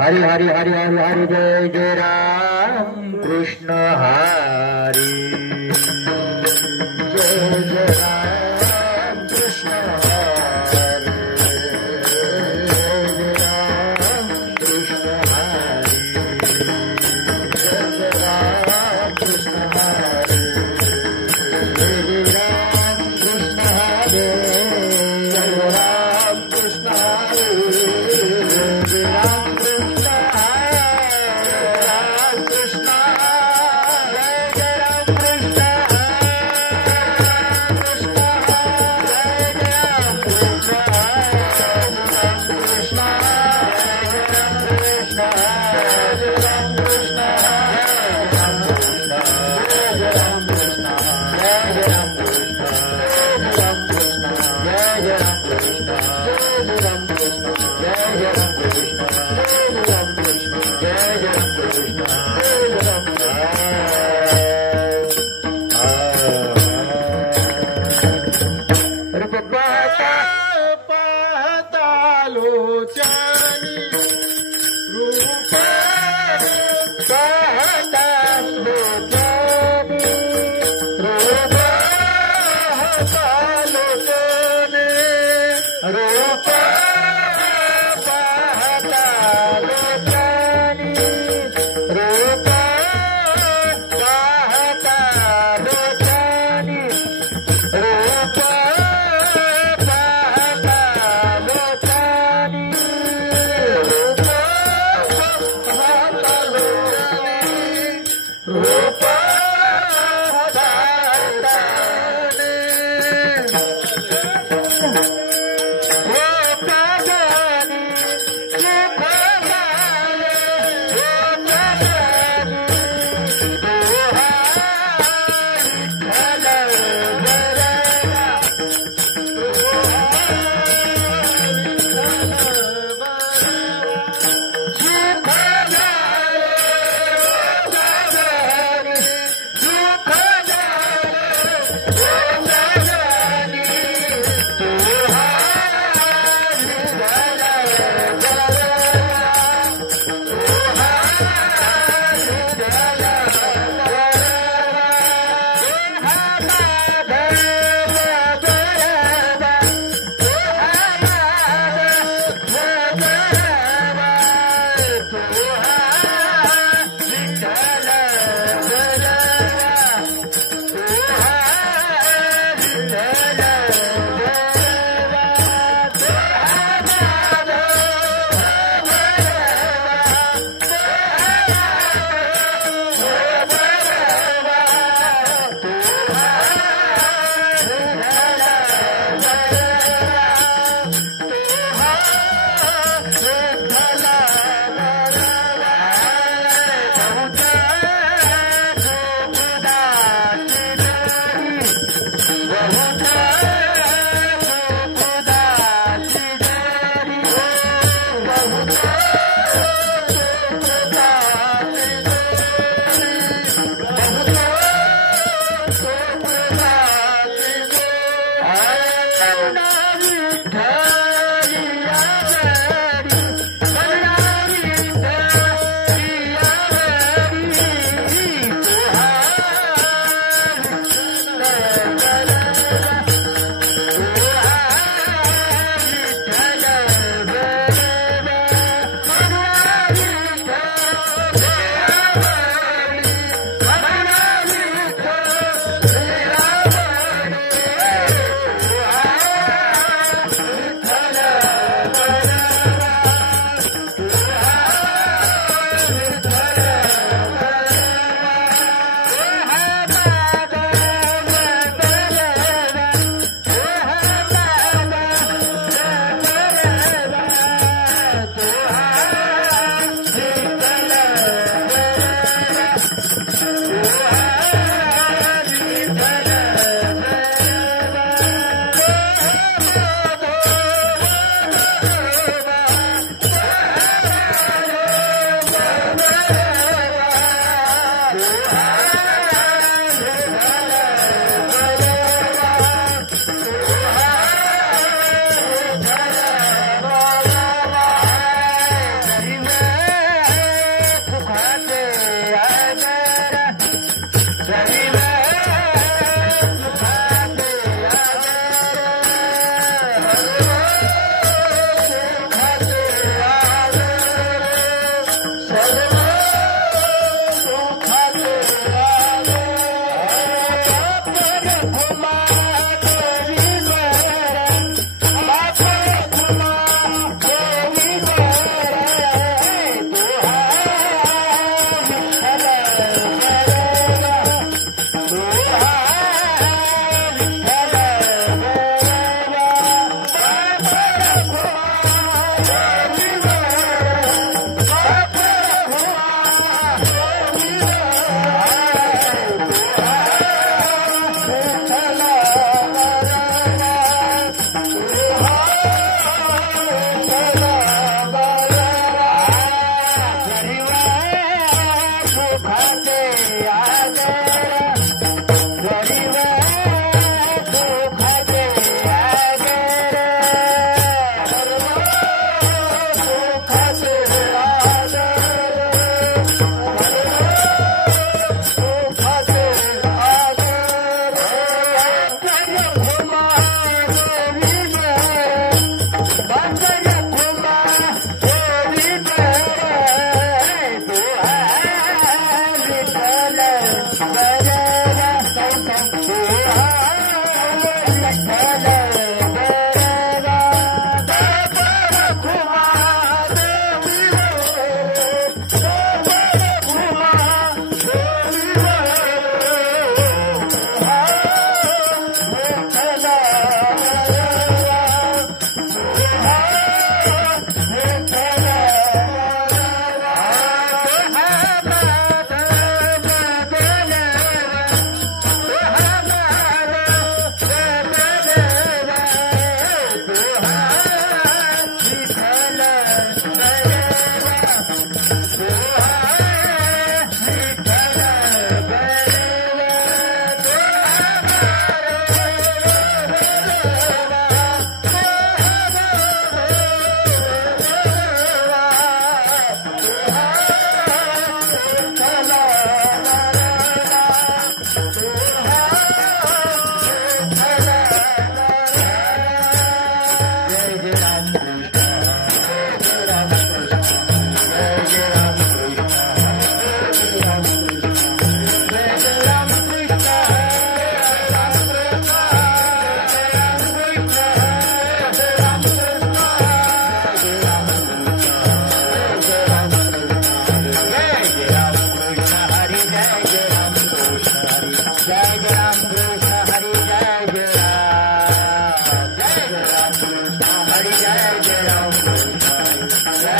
हरि हरि हरि हरि हरि जय जय राम कृष्ण हरि जय जय राम कृष्ण हरि जय राम कृष्ण हरि जय राम कृष्ण हरि जय राम कृष्ण हरि जय राम कृष्ण हरि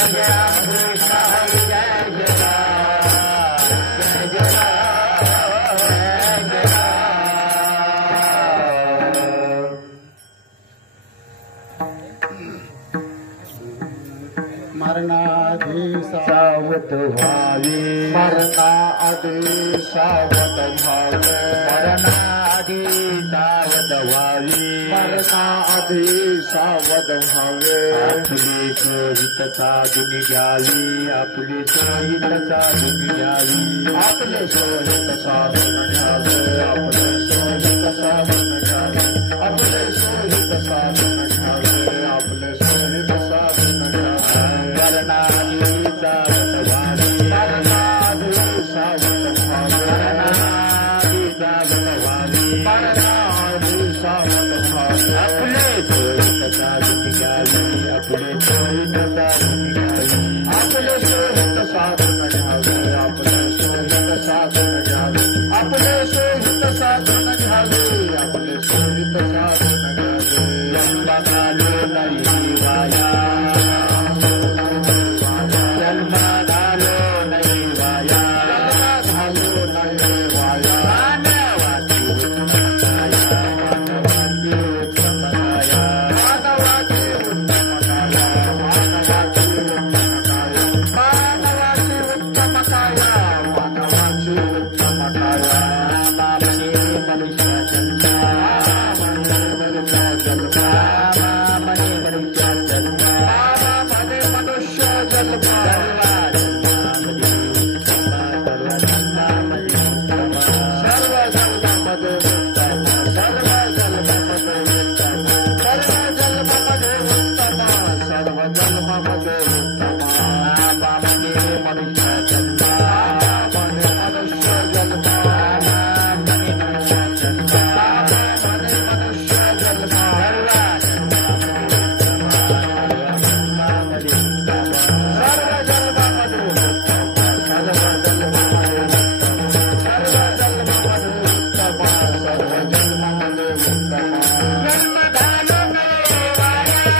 जय राम कृष्ण हरि जय जय राम जय जय राम जय जय मरणाधि सावत भावे मरणाधि सावत भावे मरणाधि सावत भावे मरणाधि सावत भावे आपले सोहित साधून घ्यावी आपले सोहित साधून घ्यावी आपले सोहित साधून घ्यावे आपले सोहित साधून घ्यावे आपले सोहित साधून घ्यावे आपले सोहित साधून घ्यावे मरणाधि सावत भावे मरणाधि सावत भावे मरणाधि सावत भावे मरणाधि सावत भावे आपले सोहित साधून घ्यावी आपले सोहित साधून घ्यावी आपले सोहित साधून घ्यावे आपले सोहित साधून घ्यावे आपले सोहित साधून घ्यावे आपले सोहित साधून घ्यावे जन्म घालो नाही वाया जन्म घालो नाही वाया घालो नाही वाया मानवाची उत्तम काया मानवाची उत्तम काया मानवाची उत्तम काया मानवाची उत्तम काया मानवाची उत्तम काया रामामणे मनुष्य जन्म मनुष्य जन्म रामामणे मनुष्य जन्म मानवाने मनुष्य जन्म सर्व जन्मामध्ये उत्तम सर्व जन्मामध्ये उत्तम सर्व जन्मामध्ये उत्तम सर्व जन्मामध्ये उत्तम रामामणे मनुष्य जन्म रामाने मनुष्य जन्म रामामणे मनुष्य जन्म रामाने मनुष्य जन्म सर्व जन्मामध्ये उत्तम सर्व जन्मामध्ये उत्तम सर्व जन्मामध्ये उत्तम सर्व जन्मामध्ये उत्तम जन्म घालो नाही वाया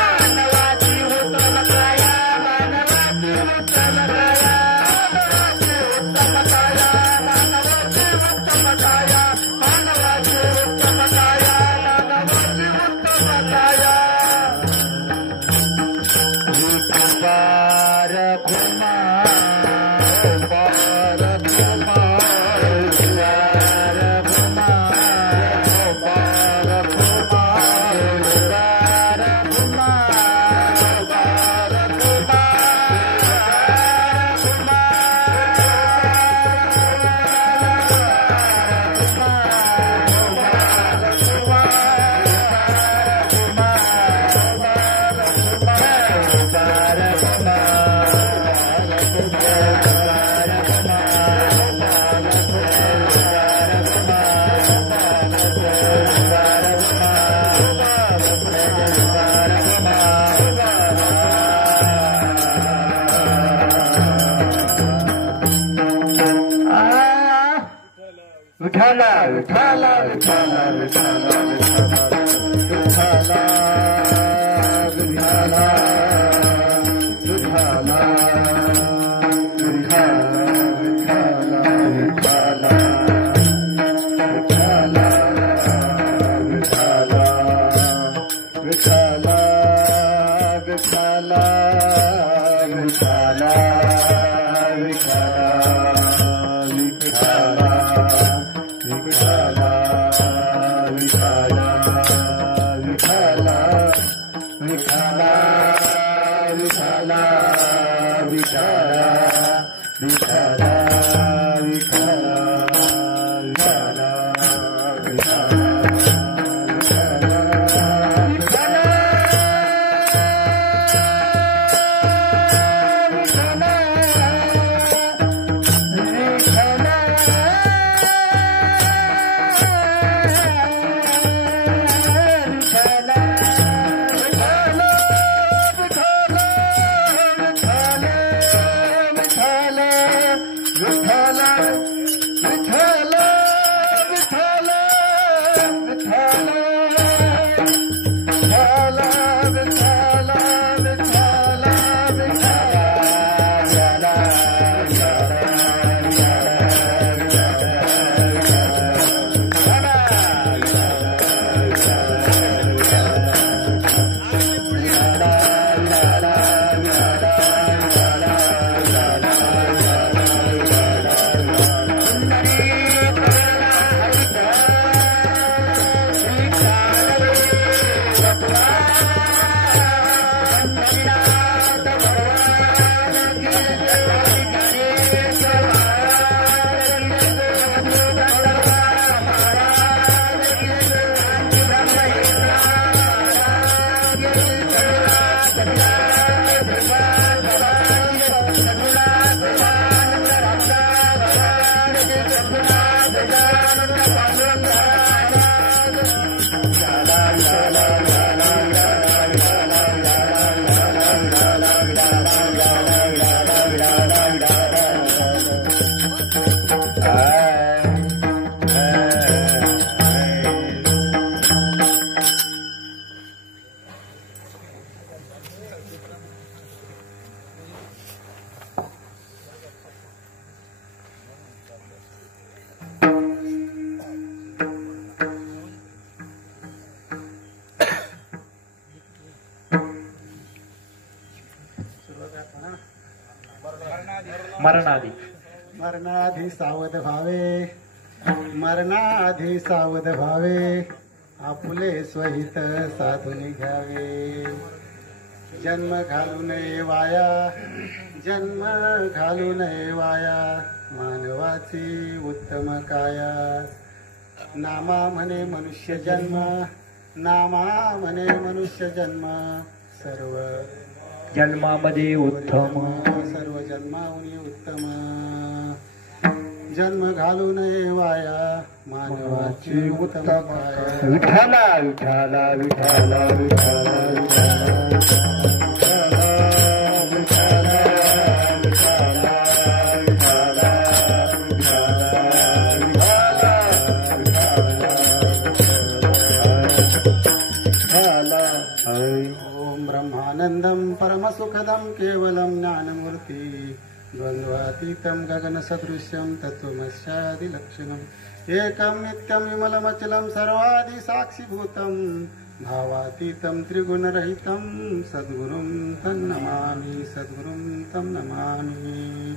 मानवाची उत्तम काया मानवाची उत्तम काया उत्तम काया मानवाची उत्तम काया मानवाची उत्तम काया मानवाची उत्तम काया पार घुमा पार घुमा पार घुमा पार घुमा पार घुमा पार घुमा विठाला विठाला विठाला विठाला विठाला विठाला विठाला विठाला विठाला विठाला विठाला विठाला विठ्ठल विठ्ठल विठ्ठल मरणाधी मरणाधी सावध व्हावे, मरणाधी सावध व्हावे, आपुले स्वहित साधून घ्यावे. जन्म घालू नये वाया, जन्म घालू नये वाया, मानवाची उत्तम काया. नामा म्हणे मनुष्य जन्म, नामा म्हणे मनुष्य जन्म, सर्व जन्मामध्ये उत्तम, सर्व जन्माहुनी उत्तम. जन्म घालू नये वाया, मानवाची उत्तम काया. विठाला विठाला विठाला विठाला ब्रह्मानंदं परमसुखदं केवलं ज्ञानमूर्ति, द्वन्द्वातीतं गगनसदृश्यं तत्त्वमस्यादिलक्षणम्. एकं नित्यं विमलमचलं सर्वादिसाक्षिभूतं, भावातीतं त्रिगुणरहितं, सद्गुरुं तन्नमामि, सद्गुरुं तं नमामि.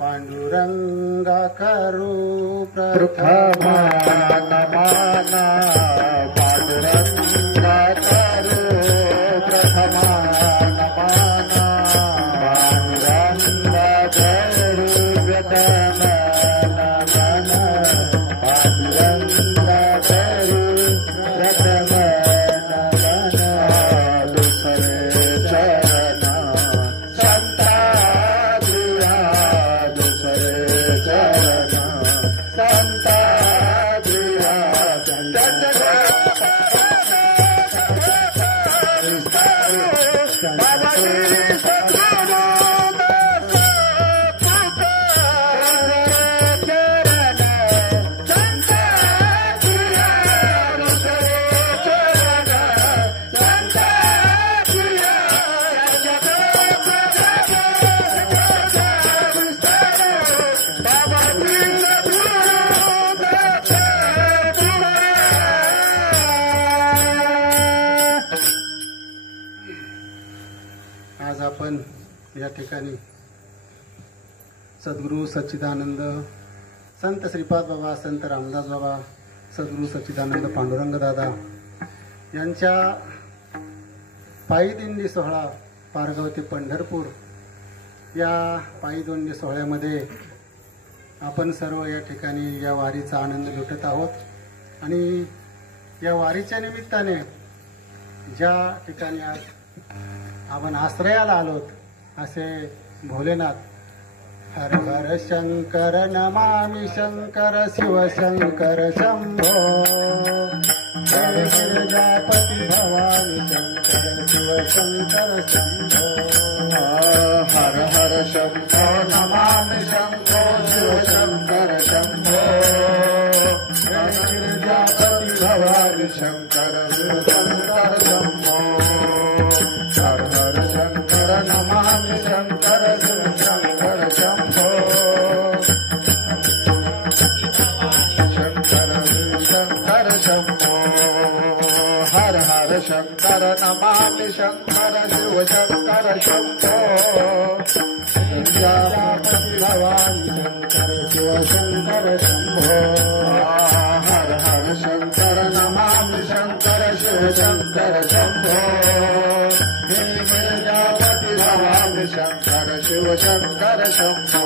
पांडुरंगाकरू प्रथमा नमाना, पांडुरंगाकरू प्रथमा नमाना, पांडुरंगाकरू प्रथमा नमाना, पांडुरंगाकरू प्रथमा नमाना. दुसरे चरण संता आज आपण या ठिकाणी सद्गुरू सच्चिदानंद संत श्रीपाद बाबा, संत रामदास बाबा, सद्गुरू सच्चिदानंद पांडुरंग दादा यांच्या पायी दिंडी सोहळा पारगाव ते पंढरपूर या पायी दिंडी सोहळ्यामध्ये आपण सर्व या ठिकाणी या वारीचा आनंद लुटत आहोत. आणि या वारीच्या निमित्ताने ज्या ठिकाणी आज आपण आश्रयाला आलोत असे भोलेनाथ. हर हर शंकर नमामि शंकर शिव शंकर शंभो, हर गिरिजापति भवानी शंकर शिव शंकर शंभो. हर हर शंभो नमामि शंभो शिव शंकर शंभो, हर गिरिजापति भवानी शंकर शिव शंकर शंभो. हर हर शंकर नमामि शंकर शिव शंकर शंभो, शंकर नमामि शंकर शिव शंकर शंभो विद्यापति भवानी शंकर शिव शंकर शंभो हर हर शंकर नमामि शंकर शिव शंकर शंभो विद्यापति भवानी शंकर शिव शंकर शंभो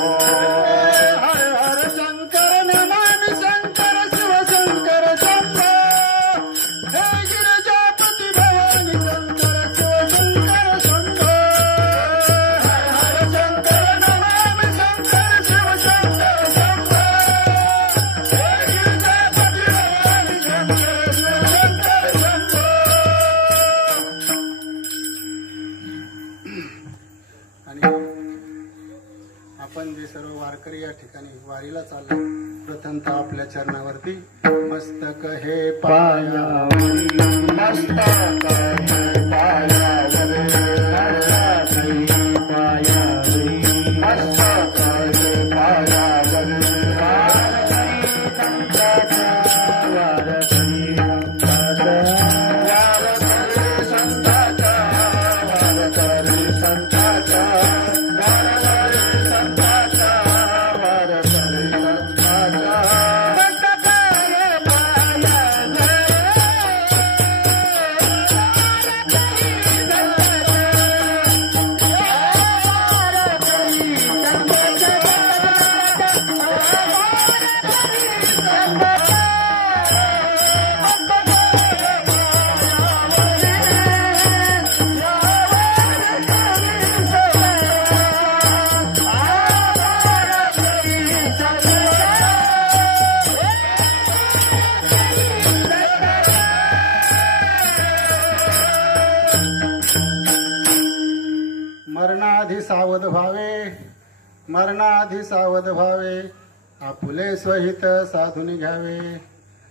हर हर शंकर नमामि शंकर शिव शंकर शंभो हे गिरिजापति भवानी शंकर शिव शंकर शंभो हर हर शंकर नमामि शंकर शिव शंकर शंभो हे गिरिजापति भवानी शंकर शिव शंकर शंभो. आणि आपण जे सर्व वारकरी या ठिकाणी वारीला चाललो प्रथमतः आपल्या चरणावरती मस्तक हे पायावरी मस्तक हे पायावरी मस्तक हे पायावरी मस्तक हे पायावरी वारकरी संताचा वारकरी संताचा सावध भावे मरणाधी सावध भावे आपुले स्वहित साधून घ्यावे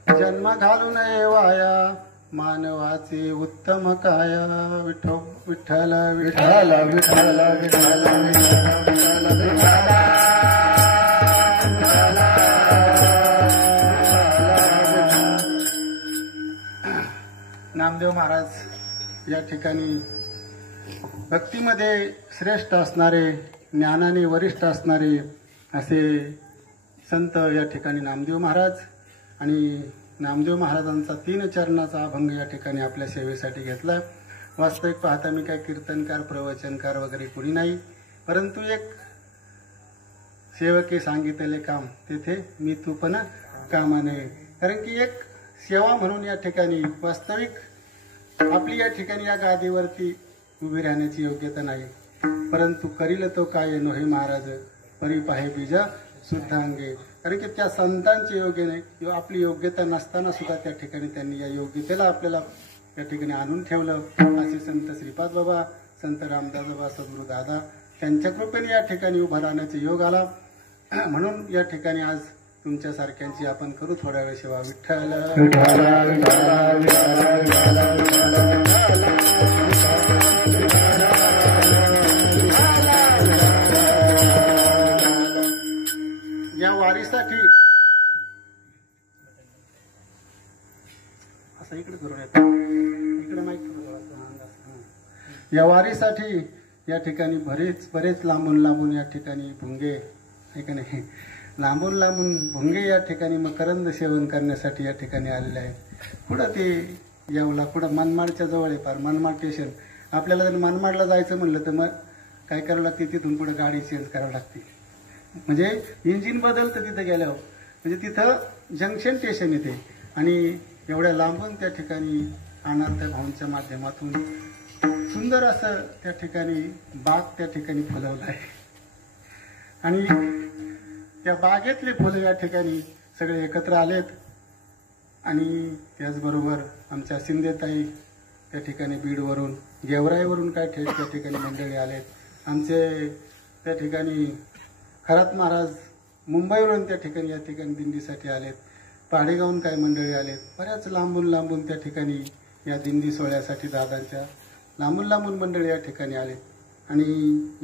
जन्म घालू नये वाया मानवाची उत्तम काया विठ्ठल विठ्ठल विठ्ठल विठ्ठल नामदेव महाराज या ठिकाणी भक्तीमध्ये श्रेष्ठ असणारे ज्ञानाने वरिष्ठ असणारे असे संत या ठिकाणी नामदेव महाराज आणि नामदेव महाराजांचा 3 चरणाचा अभंग या ठिकाणी आपल्या सेवेसाठी घेतला. वास्तविक पाहता मी काय कीर्तनकार प्रवचनकार वगैरे कोणी नाही, परंतु एक सेवके सांगितलेले काम तेथे मी तू पण कामाने, कारण की एक सेवा म्हणून या ठिकाणी वास्तविक आपली या ठिकाणी या गादीवरती उभी राहण्याची योग्यता नाही, परंतु करील तो काय नोहे महाराज परी पाहे बीजा शुद्धांगे, कारण की त्या संतांची योग्य नाही आपली योग्यता नसताना सुद्धा त्या ठिकाणी त्यांनी या योग्यतेला आपल्याला त्या ठिकाणी आणून ठेवलं. असे संत श्रीपाद बाबा, संत रामदास बाबा, सद्गुरू दादा त्यांच्या कृपेने या ठिकाणी उभा राहण्याचा योग आला. म्हणून या ठिकाणी आज तुमच्या सारख्यांची आपण करू थोड्या वेळ सेवा. विठ्ठल या वारीसाठी असं इकडे करून येतो, इकडे माहिती या वारीसाठी या ठिकाणी बरेच लांबून या ठिकाणी भुंगे आहे का नाही, लांबून भुंगे या ठिकाणी मकरंद सेवन करण्यासाठी या ठिकाणी आलेले आहेत. कुठं ते येवला, कुठं मनमाडच्या जवळ आहे, फार मनमाड स्टेशन. आपल्याला जर मनमाडला जायचं म्हणलं तर मग काय करावं लागते, तिथून पुढे गाडी चेंज करावी लागते, म्हणजे इंजिन बदलतं तिथं गेल्यावर, म्हणजे तिथं जंक्शन स्टेशन येते. आणि एवढ्या लांबून त्या ठिकाणी अनाथ भाऊंच्या माध्यमातून सुंदर असं त्या ठिकाणी बाग त्या ठिकाणी फुलवलं आहे. आणि त्या बागेतले फुलं या ठिकाणी सगळे एकत्र आलेत. आणि त्याचबरोबर आमच्या शिंदेताई त्या ठिकाणी बीडवरून, गेवराईवरून काय त्या ठिकाणी मंडळी आलेत. आमचे त्या ठिकाणी खरात महाराज मुंबईवरून त्या ठिकाणी या ठिकाणी दिंडीसाठी आलेत. पाडेगावून काय मंडळी आलेत. बऱ्याच लांबून त्या ठिकाणी या दिंडी सोहळ्यासाठी दादांच्या लांबून मंडळी या ठिकाणी आलेत. आणि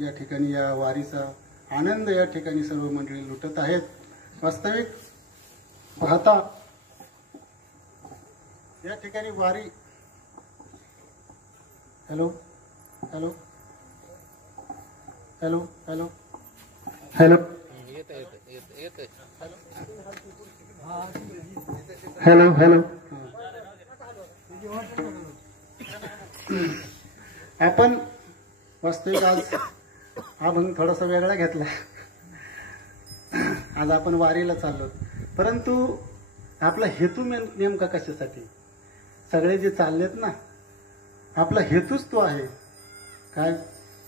या ठिकाणी या वारीचा आनंद या ठिकाणी सर्व मंडळी लुटत आहेत. वास्तविक पाहता या ठिकाणी वारी hello hello hello hello hello hello hello. आपण वास्तविक आज हा भंग थोडासा वेगळा घेतला. आज आपण वारीला चाललो, परंतु आपला हेतू नेमका कशासाठी? सगळे जे चाललेत ना, आपला हेतूच तो आहे. काय?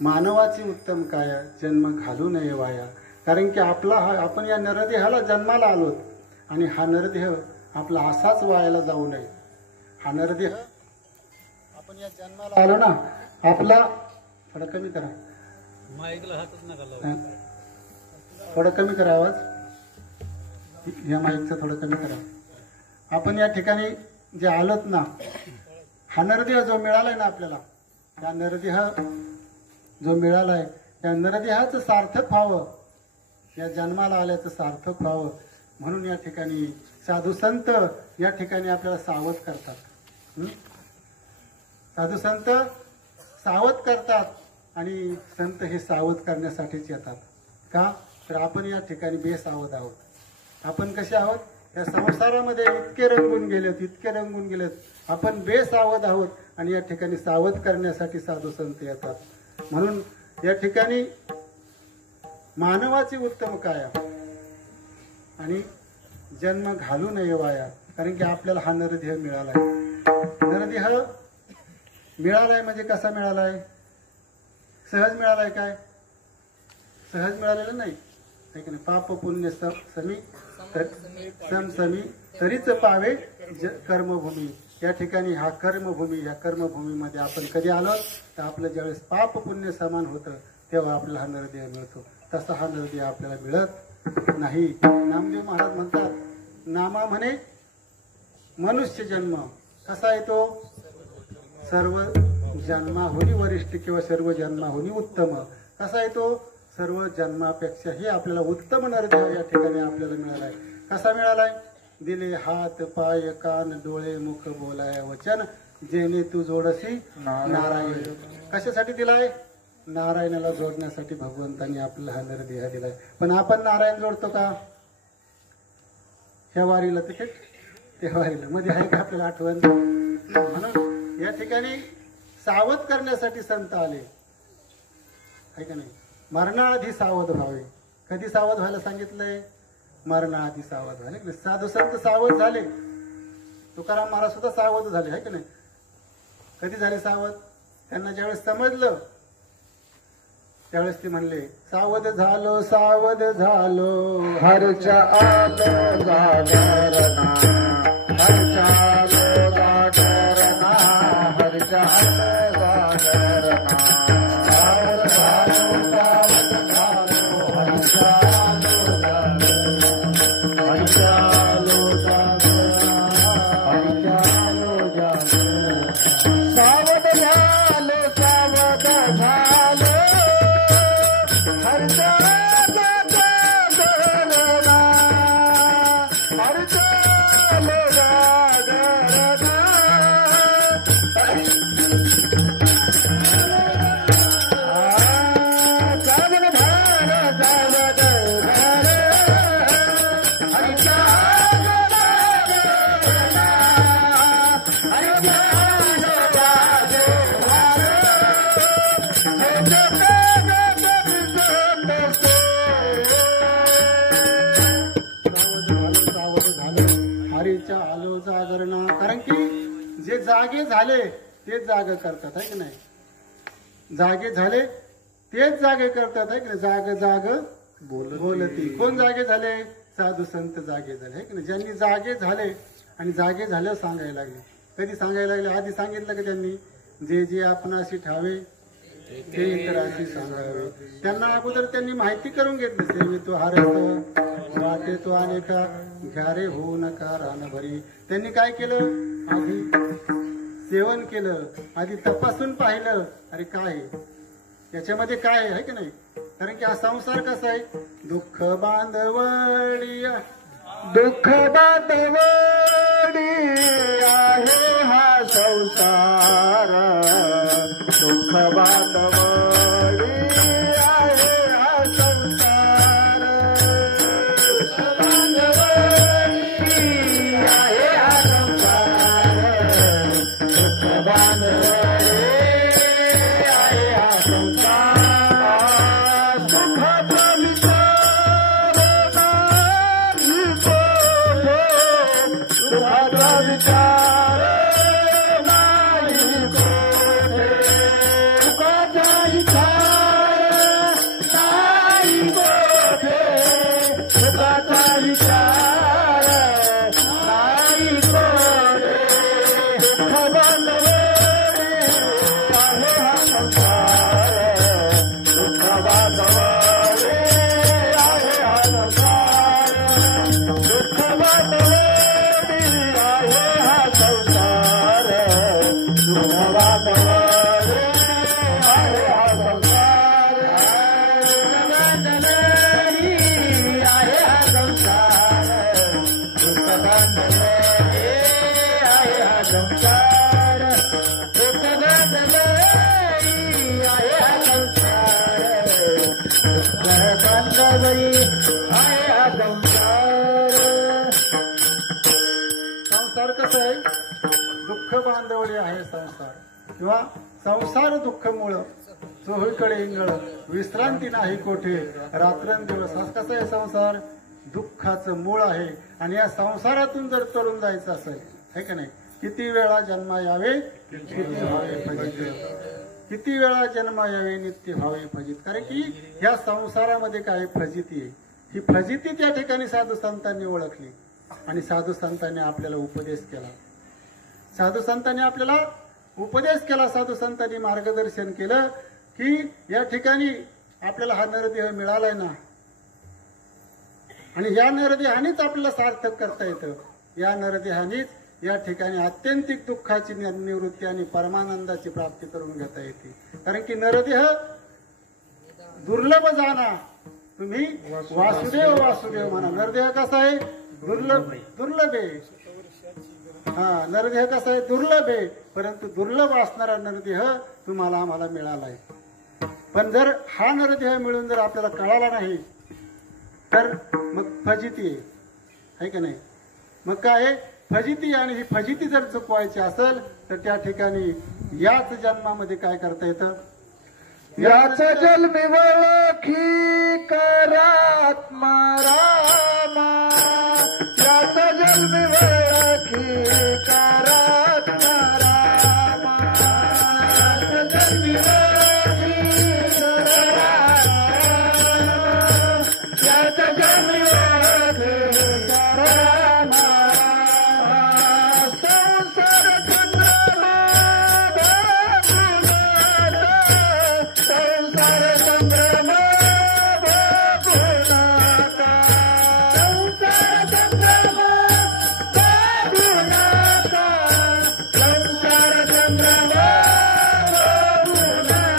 मानवाची उत्तम काया जन्म घालू नये वाया. कारण की आपण या नरदेहाला जन्माला आलोत आणि हा नरदेह आपला असाच वायाला जाऊ नये. हा नरदेह आपण या जन्माला आलो ना, आपला थोडं कमी करा, थोडं कमी करा आवाज, या माईकचं थोडं कमी करा. आपण या ठिकाणी जे आलोत ना, हा नरदेह जो मिळालाय ना आपल्याला, या नरदेह जो मिळालाय त्या नरदेहाचं सार्थक व्हावं, या जन्माला आल्याचं सार्थक व्हावं म्हणून या ठिकाणी साधू संत या ठिकाणी आपल्याला सावध करतात. साधू संत सावध करतात आणि संत हे सावध करण्यासाठीच येतात. का? तर आपण या ठिकाणी बेसावध आहोत. आपण कसे आहोत? या संसारामध्ये इतके रंगून गेलेत, आपण बेसावध आहोत आणि या ठिकाणी सावध करण्यासाठी साधू संत येतात. म्हणून या ठिकाणी मानवाची उत्तम काया आणि जन्म घालू नये वाया. कारण की आपल्याला हा नरदेह मिळालाय. नरदेह मिळालाय म्हणजे कसा मिळालाय? सहज मिळालाय काय? सहज मिळालेलं नाही. पाप पुण्य समी समसमी तरीच पावे कर्मभूमी. या ठिकाणी हा कर्मभूमी, या कर्मभूमीमध्ये आपण कधी आलो तर आपलं ज्यावेळेस पाप पुण्य समान होतं तेव्हा आपल्याला हा नरदेह मिळतो. तसा हा नरदेह आपल्याला मिळत नाही. नामदेव महाराज म्हणतात, नामा म्हणे मनुष्य जन्म कसा येतो? सर्व जन्माहुनी वरिष्ठ किंवा सर्व जन्माहुनी उत्तम. कसा येतो? सर्व जन्मापेक्षाही आपल्याला उत्तम नरदेह या ठिकाणी आपल्याला मिळालाय. कसा मिळालाय? दिले हात पाय कान डोळे मुख बोलाय वचन जेणे तू जोडसी नारायण. कशासाठी दिलाय? नारायणाला जोडण्यासाठी भगवंतांनी आपल्याला हा नरदेह दिलाय. पण आपण नारायण जोडतो का? ह्या वारीला तिकीट, त्या वारीला मध्ये आहे का आपल्याला आठवण? म्हणून या ठिकाणी सावध करण्यासाठी संत आले आहे का नाही? मरणाआधी सावध व्हावे. कधी सावध व्हायला सांगितलंय? मरणाआधी सावध व्हायला. साधू संत सावध झाले. तुकाराम महाराज सुद्धा सावध झाले आहे की नाही? कधी झाले सावध? त्यांना ज्यावेळेस समजलं त्यावेळेस ते म्हणले, सावध झालो सावध झालो हरच्या आलो जागरणा, हरच्या आलो जागरणा, हरच्या आलो जागरणा. सावध झालो सावध झालो हरच्या आलो जागरणा, हरच्या आलो जागरणा, हरच्या आलो जागरणा. सावध झालो सावध झालो हरच्या जागरणा, हरच्या आलो जागरणा. आलो जागरणा. कारण की जे जागे झाले तेच जाग करतात आहे की नाही? जागे झाले तेच जागे करतात आहे की नाही? जाग जाग बोलती. कोण जागे झाले? साधू संत जागे झाले आहे की नाही? ज्यांनी जागे झाले आणि जागे झाल्यावर सांगायला लागले. कधी सांगायला लागले? आधी सांगितलं की त्यांनी, जे जे आपणाशी ठावे ते इतराशी सांगावे. त्यांना अगोदर त्यांनी माहिती करून घेतली. सेवी तो हारत वाटे तो अनेका घ्यारे होऊ नका रानभरी. त्यांनी काय केलं? आधी सेवन केलं, आधी तपासून पाहिलं, अरे काय याच्यामध्ये काय आहे की नाही? कारण की हा संसार कसा आहे? दुःख बांधवडी, दुःख बांधवडी आहे हा संसार. दुःख बांधवडी आहे हा संसार आहे हा संसार दुःख बांधवडी आहे हा संसार सुखाचा विचार नाही कोठे सुखाचा विचार नाही कोठे सुखाचा विचार नाही कोठे सुखाचा विचार नाही कोठे दुःख बांधवडी आहे हा संसार दुःख बांधवडी आहे हा संसार दुःख बांधवडी आहे हा संसार दुःख बांधवडी आहे हा संसार बांधवडी आहे हा संसार दुःख बांधवडी आहे हा संसार दुःख बांधवडी आहे हा संसार दुःख बांधवडी आहे हा संसार संसार कसं आहे दुःख बांधवडी आहे संसार किंवा संसार दुःख मुळ चोहीकडे इंगळ विश्रांती नाही कोठे रात्रंदिवस हा कसा आहे संसार दुःखाचं मूळ आहे आणि या संसारातून जर तरुण जायचं असेल आहे का नाही किती वेळा जन्मा यावे किती व्हावे फजित किती वेळा जन्मा यावे नित्य व्हावे फजित कारण की या संसारामध्ये काय फजिती आहे ही फजिती त्या ठिकाणी साधू संतांनी ओळखली आणि साधू संतांनी आपल्याला उपदेश केला साधू संतांनी आपल्याला उपदेश केला साधू संतांनी मार्गदर्शन केलं की या ठिकाणी आपल्याला हा नरदेह मिळालाय ना आणि या नरदेहानेच आपल्याला सार्थक करता येतं या नरदेहानेच या ठिकाणी आत्यंतिक दुःखाची निवृत्ती आणि परमानंदाची प्राप्ती करून घेता येते कारण की नरदेह दुर्लभ जाना तुम्ही वासुदेव वासुदेव म्हणा नरदेह कसा आहे दुर्लभ आहे हा नरदेह कसा आहे दुर्लभ आहे परंतु दुर्लभ असणारा नरदेह तुम्हाला आम्हाला मिळालाय पण जर हा नरदेह मिळून जर आपल्याला कळाला नाही तर मग फजिती आहे का नाही मग काय आहे फजिती आणि ही फजिती जर चुकवायची असेल तर त्या ठिकाणी याच जन्मामध्ये काय करता येतं याच जन्मी वळखी करात्मा रामा याच जन्मी वळखी करात्मा रामा याच जन्मी वळखी याच जन्मी वळखी करात्मा संसार चंद्रमा संसार चंद्रमा बघुनाका संसार चंद्रमा बघुनाका संसार चंद्रमा बघुनाका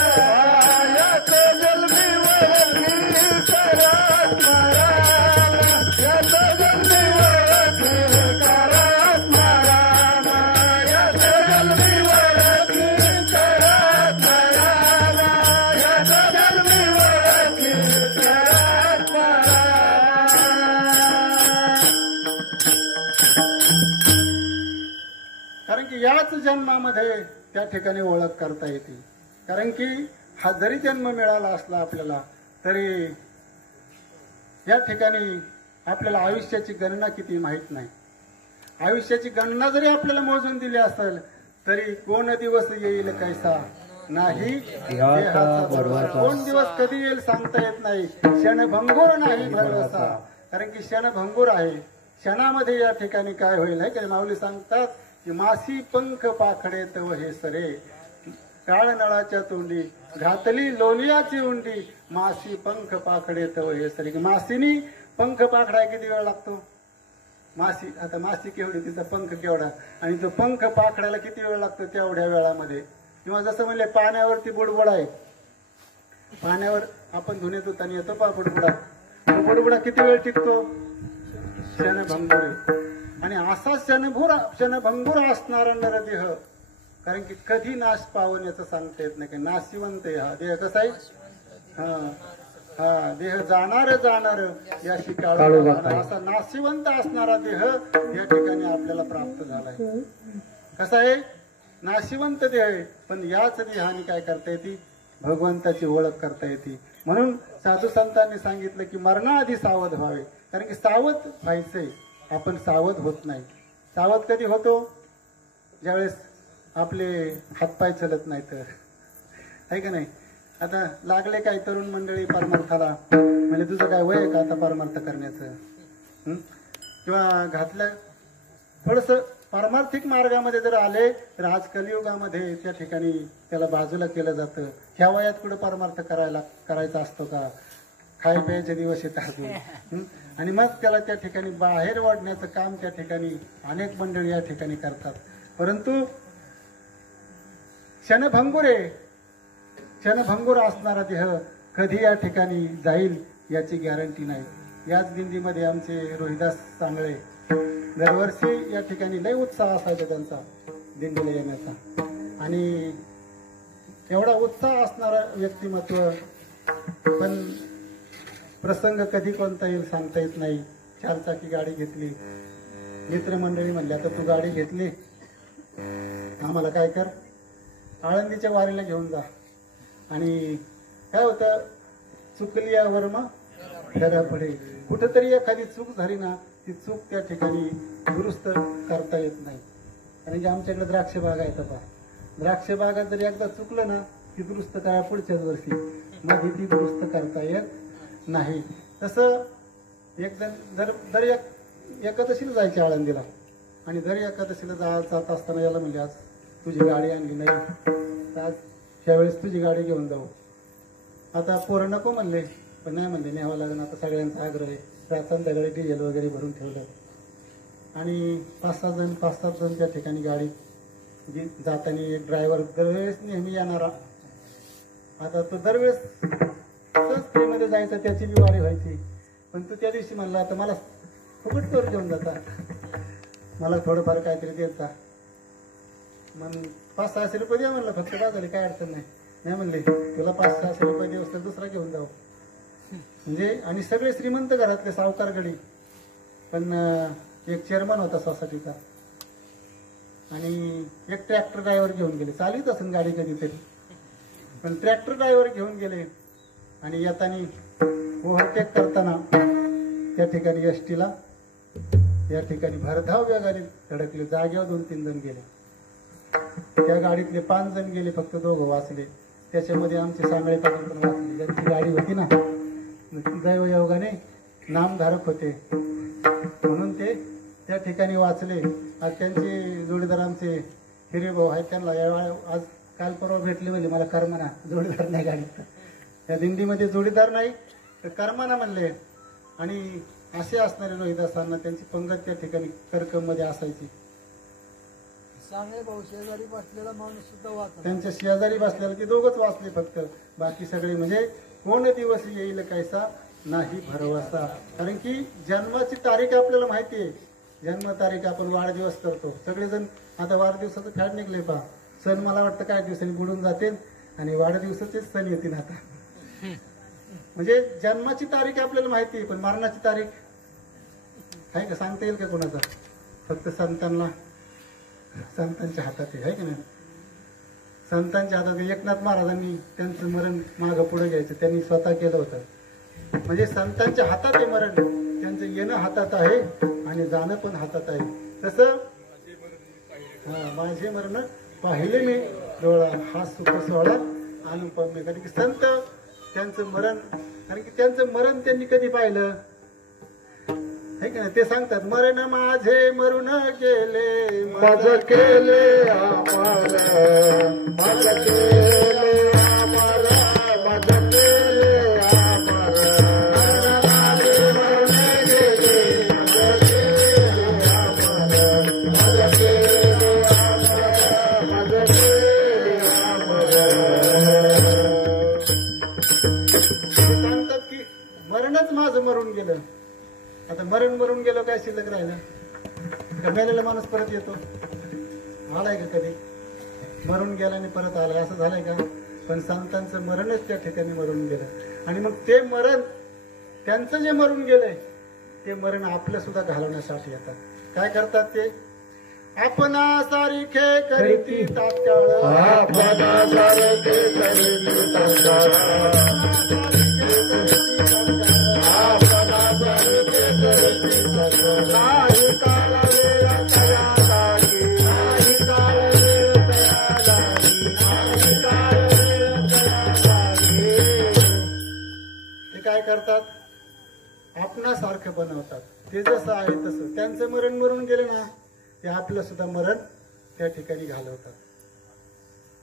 याच जन्मी वळखी करात्मा रामा याच जन्मी वळखी करात्मा रामा याच जन्मी वळखी करात्मा रामा याच जन्मी वळखी करात्मा कारण की याच जन्मामध्ये त्या ठिकाणी ओळख करता येते कारण की हा जरी जन्म मिळाला असला आपल्याला तरी या ठिकाणी आपल्याला आयुष्याची गणना किती माहित नाही आयुष्याची गणना जरी आपल्याला मोजून दिली असेल तरी कोण दिवस येईल कैसा नाही देहाचा भरवसा. कोण दिवस कधी येईल सांगता येत नाही क्षणभंगूर नाही भरवसा कारण की क्षणभंगूर आहे क्षणामध्ये या ठिकाणी काय होईल आहे की माऊली सांगतात की मासी पंख पाखडे तव हे सरे काळ नळाच्या तोंडी घातली लोलियाची उंडी मासी पंख पाखडे तव हे सरे मासीनी पंख पाखडाय किती वेळ लागतो मासी आता मासी केवढी तिचा पंख केवढा आणि तो पंख पाखडायला किती वेळ लागतो तेवढ्या वेळामध्ये किंवा जसं म्हणले पाण्यावरती बुडबुडा आहे पाण्यावर आपण धुणे धुताना येतो पा बुडबुडा तो बुडबुडा किती वेळ टिकतो क्षणभंगूर आणि असा क्षणभंगूर असणारा नरदेह कारण की कधी नाश पावन याचं सांगता येत नाही. नाशिवंत आहे हा देह. कसा आहे? हा हा देह जाणार जाणार याशी काळू असा नाशिवंत असणारा देह या ठिकाणी आपल्याला प्राप्त झालाय. कसा आहे? नाशिवंत देह आहे, पण याच देहाने काय करता येते? भगवंताची ओळख करता येते. म्हणून साधू संतांनी सांगितलं की मरणाआधी सावध व्हावे. कारण की सावध व्हायचंय, आपण सावध होत नाही. सावध कधी होतो? ज्यावेळेस आपले हातपाय चलत नाही तर, आहे का नाही? आता लागले काय तरुण मंडळी परमार्थाला, म्हणजे तुझं काय वय आहे का आता परमार्थ करण्याचं? किंवा घातलं थोडस पारमार्थिक मार्गामध्ये जर आले तर आज कलियुगामध्ये त्या ठिकाणी त्याला बाजूला केलं जातं. ह्या वयात कुठं परमार्थ करायचा असतो का? खाय प्यायचे दिवस येतात आणि मग त्याला त्या ठिकाणी बाहेर वाढण्याचं काम त्या ठिकाणी अनेक मंडळी या ठिकाणी करतात. परंतु क्षणभंगूर असणारा देह कधी या ठिकाणी जाईल याची गॅरंटी नाही. याच दिंडीमध्ये आमचे रोहिदास सांगळे दरवर्षी या ठिकाणी लय उत्साह असायचा त्यांचा दिंडीला येण्याचा. आणि एवढा उत्साह असणारा व्यक्तिमत्व, पण प्रसंग कधी कोणता येईल सांगता येत नाही. 4 चाकी गाडी घेतली, मित्रमंडळी म्हणले आता तू गाडी घेतली, आम्हाला काय कर, आळंदीच्या वारीला घेऊन जा. आणि काय होतं, चुकली यावर मग फेऱ्या पडे. कुठंतरी एखादी चूक झाली ना, ती चूक त्या ठिकाणी दुरुस्त करता येत नाही. कारण की आमच्याकडे द्राक्ष बाग आहेत. आता द्राक्ष बागात जर एकदा चुकलं ना, ती दुरुस्त करा पुढच्याच वर्षी, मग ती दुरुस्त करता येत नाही. तसं एकदम दर एकादशीला जायची आळंदीला, आणि दर एकादशीला जात असताना याला म्हणजे आज तुझी गाडी आणली नाही, आज त्यावेळेस तुझी गाडी घेऊन जाऊ. आता पोरं नको म्हणले, पण नाही म्हणले न्यावं लागेल. आता सगळ्यांचा आग्रह आहे. संध्याकाळी डिझेल वगैरे भरून ठेवलं आणि 5-7 जण त्या ठिकाणी गाडी जाताना एक ड्रायव्हर दरवेळेस नेहमी येणारा. आता तो दरवेळेस फ्रीमध्ये जायचा, त्याची बी वारी व्हायची. पण तू त्या दिवशी म्हणला आता मला फुकट टोर घेऊन जाता, मला थोडंफार काहीतरी द्यायचा. मग 500-600 रुपये द्या म्हणलं, फक्त काय झाले काय अडचण नाही म्हणले, तुला 500-600 रुपये दिवस तर दुसरा घेऊन जाऊ. म्हणजे आणि सगळे श्रीमंत घरातले सावकार गडी. पण एक चेअरमन होता सोसायटीचा आणि एक ट्रॅक्टर ड्रायव्हर घेऊन गेले. चालवीत असेल गाडी कधीतरी, पण ट्रॅक्टर ड्रायव्हर घेऊन गेले आणि येताना ओव्हरटेक करताना त्या ठिकाणी एसटीला या ठिकाणी भरधाव वेगाने धडकले. जागेवर 2-3 जण गेले. त्या गाडीतले 5 जण गेले, फक्त 2 वाचले. त्याच्यामध्ये आमचे सांगळे पाटील पण वाचले. ज्यांची गाडी होती ना, दैवयोगाने नामधारक होते म्हणून ते त्या ठिकाणी वाचले. आज त्यांचे जोडीदार आमचे हिरे भाऊ आहेत, त्यांना आज काल परवा भेटले, म्हणजे मला कर्मना जोडीदार नाही गाडीत. त्या दिंडीमध्ये जोडीदार नाही तर कर्मना म्हणले. आणि असे असणारे रोहिदासांना त्यांची पंगत त्या ठिकाणी करकम मध्ये असायची. शेजारी बसलेला माणूस सुद्धा वाचला, त्यांच्या शेजारी बसलेला ते 2च वाचले फक्त. बाकी सगळे म्हणजे कोण दिवस येईल कैसा नाही भरवसा. कारण की जन्माची तारीख आपल्याला माहिती आहे. जन्म तारीख आपण वाढदिवस करतो सगळेजण. आता वाढदिवसाचं फॅड निघले पहा. सण मला वाटतं काय दिवसांनी बुडून जातील आणि वाढदिवसाचेच सण येतील आता. म्हणजे जन्माची तारीख आपल्याला माहिती आहे, पण मरणाची तारीख आहे का सांगता येईल का कोणाचा? फक्त संतांच्या हातात आहे की नाही? संतांच्या हातात. एकनाथ महाराजांनी त्यांचं मरण मागं पुढे घ्यायचं त्यांनी स्वतः केलं होतं. म्हणजे संतांच्या हातात आहे मरण. त्यांचं येणं हातात आहे आणि जाणं पण हातात आहे. तसं माझे मरण पाहिले मी डोळा, हा सुख सोहळा अनुपम. कारण की संत त्यांचं मरण, कारण की त्यांचं मरण त्यांनी कधी पाहिलं आहे का नाही? ते सांगतात, मरण माझे मरून गेले, माझ केले आम्हाला, माझ केले आम्हाला, माझ केले आम्हाला. सांगतात की मरणच माझं मरून गेलं. आता मरून गेलं काय शिल्लक राहिलं? मेलेला माणूस परत येतो? आलाय का कधी? मरून गेल्याने परत आलाय असं झालंय का? पण संतांचं मरणच त्या ठिकाणी मरून गेलं. आणि मग ते मरण, त्यांचं जे मरून गेलंय ते मरण आपलं सुद्धा घालवण्यासाठी येतात. काय करतात ते? आपणा सारिखे करीती तात्काळ, आपणा सारखे करीती तात्काळ, आपणा सारखे करीती तात्काळ. नाही काळ वेळ तया लागी, नाही काळ वेळ तया लागी, नाही काळ वेळ तया लागी. ते काय करतात? आपणासारखं बनवतात. ते जसं आहे तसं. त्यांचं मरण मरून गेलं ना, ते आपलं सुद्धा मरण त्या ठिकाणी घालवतात.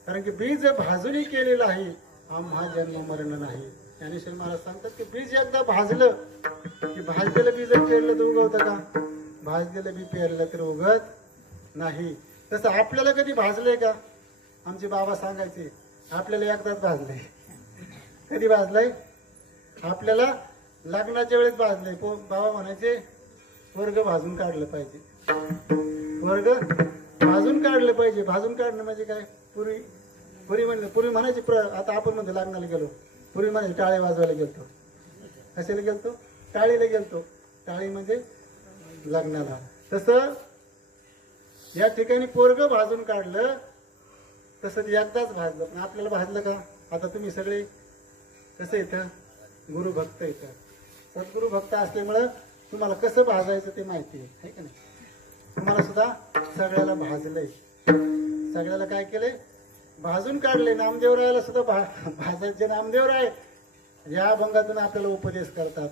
कारण की बीज भाजणी केलेलं आहे, आम्हा जन्म मरण नाही. ज्ञानेश्वर महाराज सांगतात की बीज एकदा भाजलं की भाजलेलं बीज पेरलं तर उगवतं का? भाजलेलं बी पेरलं तर उगत नाही. तसं आपल्याला कधी भाजलंय का? आमचे बाबा सांगायचे आपल्याला एकदाच भाजलंय. कधी भाजलंय? आपल्याला लग्नाच्या वेळेस भाजलंय. बाबा म्हणायचे वर्ग भाजून काढलं पाहिजे, वर्ग भाजून काढलं पाहिजे. भाजून काढणं म्हणजे काय? पूर्वी म्हणायची आता आपण म्हणतो लग्नाला गेलो, पूर्वी म्हणायचे टाळे वाजवायला गेलतो. कशाला गेलतो? टाळीला गेलतो. टाळी म्हणजे लग्नाला. तसं या ठिकाणी पोरग भाजून काढलं, तसं एकदाच भाजलं. पण आपल्याला भाजलं का? आता तुम्ही सगळे कसं येतं? गुरुभक्त येतं. सद्गुरु भक्त असल्यामुळं तुम्हाला कसं भाजायचं ते माहिती आहे का नाही? तुम्हाला सुद्धा सगळ्याला भाजलंय. सगळ्याला काय केलंय? भाजून काढले. नामदेवरायाला सुद्धा भाजायचे. नामदेवराय या अभंगातून आपल्याला उपदेश करतात.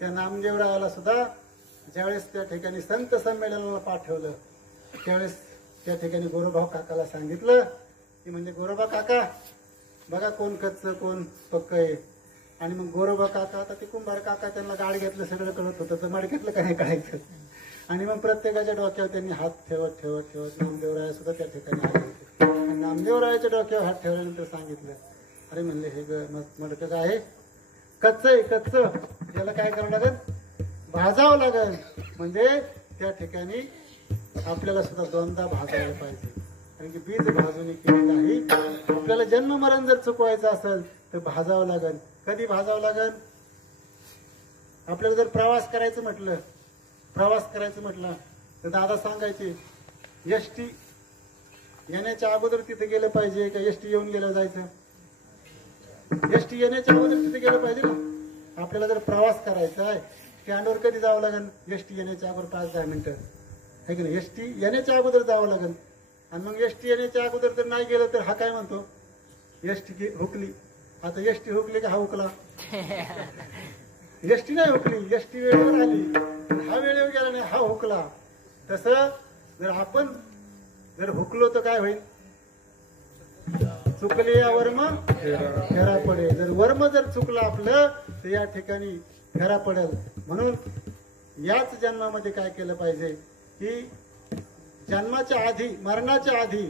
त्या नामदेवरायाला सुद्धा ज्यावेळेस त्या ठिकाणी संत संमेलनाला पाठवलं, त्यावेळेस त्या ठिकाणी गोरोबा काकाला सांगितलं की म्हणजे गोरोबा काका बघा कोण कच्चं कोण पक्क आहे. आणि मग गोरोबा काका, आता ते कुंभार काका, त्यांना गाड घेतलं सगळं कळत होतं, तर माड घेतलं का नाही कळायचं. आणि मग प्रत्येकाच्या डोक्यावर त्यांनी हात ठेवत ठेवत ठेवत नामदेवराया सुद्धा त्या ठिकाणी आले होते. आणि नामदेवरायाच्या डोक्यावर हात ठेवल्यानंतर सांगितलं, अरे म्हणले हे मडकं काय आहे? कच्चं आहे, कच्चं. याला काय करावं लागेल? भाजावं लागेल. म्हणजे त्या ठिकाणी आपल्याला सुद्धा दोनदा भाजायला पाहिजे. कारण की बीज भाजून केली नाही. आपल्याला जन्म मरण जर चुकवायचं असेल तर भाजावं लागेल. कधी भाजावं लागेल? आपल्याला जर प्रवास करायचं म्हटलं तर दादा सांगायचे एसटी येण्याच्या अगोदर तिथे गेलं पाहिजे का एसटी येऊन गेलं जायचं? एसटी येण्याच्या अगोदर तिथे गेलं पाहिजे ना. आपल्याला जर प्रवास करायचा आहे स्टँडवर कधी जावं लागेल? एसटी येण्याच्या अगोदर 5-10 मिनिटं आहे की नाही? एसटी येण्याच्या अगोदर जावं लागेल. आणि मग एसटी येण्याच्या अगोदर जर नाही गेलं तर हा काय म्हणतो? एसटी हुकली. आता एसटी हुकली का हा हुकला? एसटी नाही हुकली, एसटी वेळेवर आली. हा वेळेवर गेला नाही, हा हुकला. तसं जर आपण जर हुकलो तर काय होईल? चुकले या वर्म फेरा पडे. जर वर्म जर चुकलं आपलं तर या ठिकाणी फेरा पडेल. म्हणून याच जन्मामध्ये काय केलं पाहिजे की जन्माच्या आधी, मरणाच्या आधी,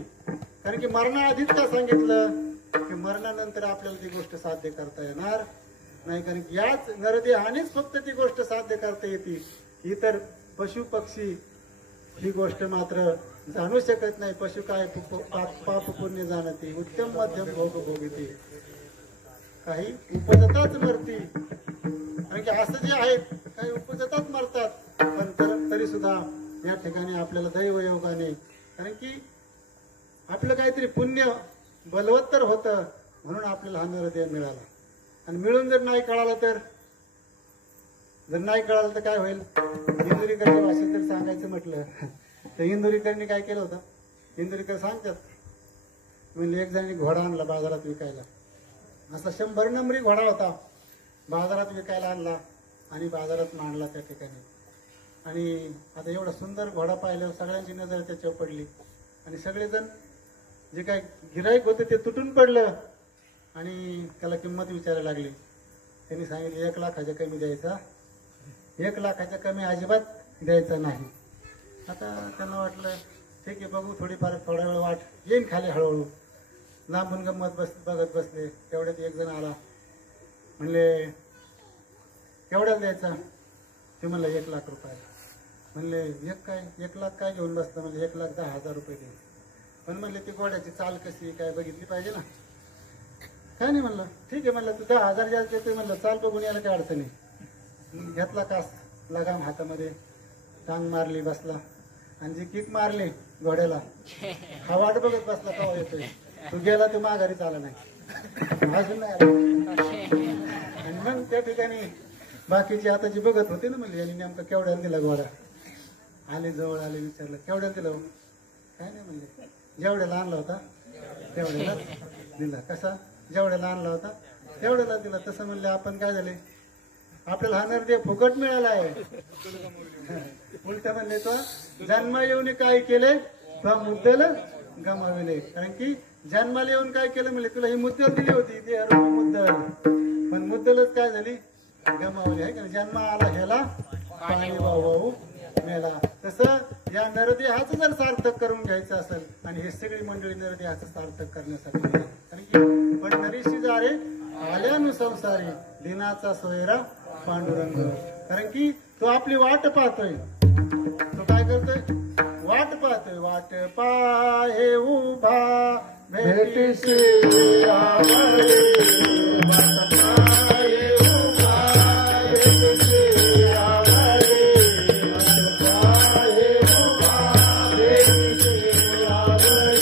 कारण की मरणाआधीच का सांगितलं की मरणानंतर आपल्याला ती गोष्ट साध्य करता येणार नाही. कारण की याच नरदेहानेच फक्त ती गोष्ट साध्य करता येते. इतर पशु पक्षी ही गोष्ट मात्र जाणू शकत नाही. पशु काय पाप पुण्य जाणते, उत्तम मध्यम भोग भोगते, काही उपजताच मरती. कारण की असं जे आहेत काही उपजताच मरतात. पण तरी सुद्धा या ठिकाणी आपल्याला दैवयोगाने, कारण की आपलं काहीतरी पुण्य बलवत्तर होतं म्हणून आपल्याला हा नरदेह मिळाला. आणि मिळून जर नाही कळालं तर काय होईल? इंदुरीकरच्या भाषेत जर सांगायचं म्हटलं तर इंदुरीकरनी काय केलं होतं? इंदुरीकर सांगतात म्हणजे एक जणांनी घोडा आणला बाजारात विकायला. असा 100 नंबरी घोडा होता. बाजारात विकायला आणला आणि बाजारात मांडला त्या ठिकाणी. आणि आता एवढा सुंदर घोडा पाहिल्यावर सगळ्यांची नजर त्याच्यावर पडली. आणि सगळेजण जे काय गिराईक होते ते तुटून पडलं आणि त्याला किंमत विचारायला लागली. त्यांनी सांगितलं 1 लाखाच्या कमी द्यायचा, 1 लाखाच्या कमी अजिबात द्यायचा नाही. आता त्यांना वाटलं ठीक आहे बघू, थोडा वेळ वाट येईन खाली हळूहळू. लांबून गंमत बघत बसले. तेवढ्यात एक जण आला. म्हणले केवढ्याला द्यायचा? ते म्हणलं 1 लाख रुपये. म्हणले 1 लाख काय घेऊन बसला? म्हणजे 1,10,000 रुपये द्यायचे. पण म्हणले ती घोड्याची चाल कशी काय बघितली पाहिजे ना. काय नाही म्हणलं, ठीक आहे म्हणलं, तू 10,000 जास्त देतोय म्हणलं, चाल बघून यायला काय अडचण नाही. घेतला कास लगाम हातामध्ये, टांग मारली, बसला आणि जी किक मारली घोड्याला, हा वाट बघत बसला कवा येतोय. तू गेला तो माघारी आला नाही, अजून नाही आला. आणि मग त्या ठिकाणी बाकीची आता जी बघत होते ना म्हणले यांनी नेमका केवढ्याला दिला घोडा. आले जवळ आले, विचारलं केवढ्याला दिला. काय नाही म्हणले, जेवढ्याला आणला होता तेवढ्याला दिला. कसा जेवढ्याला आणला होता तेवढ्याला दिला. तसं म्हणले आपण काय झाले, आपल्याला हा नरदेव फुकट मिळाला आहे. उलट म्हणले तो जन्मा येऊन काय केले, मुद्दल गमाविले. कारण की जन्माला येऊन काय केलं म्हणले, तुला ही मुद्दल दिली होती ते मुद्दल, पण मुद्दलच काय झाली, गमावली आहे का. जन्म आला ह्याला पाणी वाहू मेला. तसं या नरदेहाचं जर सार्थक करून घ्यायचं असेल, आणि हे सगळी मंडळी नरदेहाचं सार्थक करण्यासाठी, कारण की पण नरीशी जारे आल्यानुसंसारी दिनाचा सोयरा पांडुरंग. कारण की तो आपली वाट पाहतोय. तो काय करतोय, वाट पाहतोय. वाट पाहे उभा भेटीशी आवडे, वाट पाहे उभा भेटीशी आवडे, वाट पाहे उभा भेटीशी आवडे,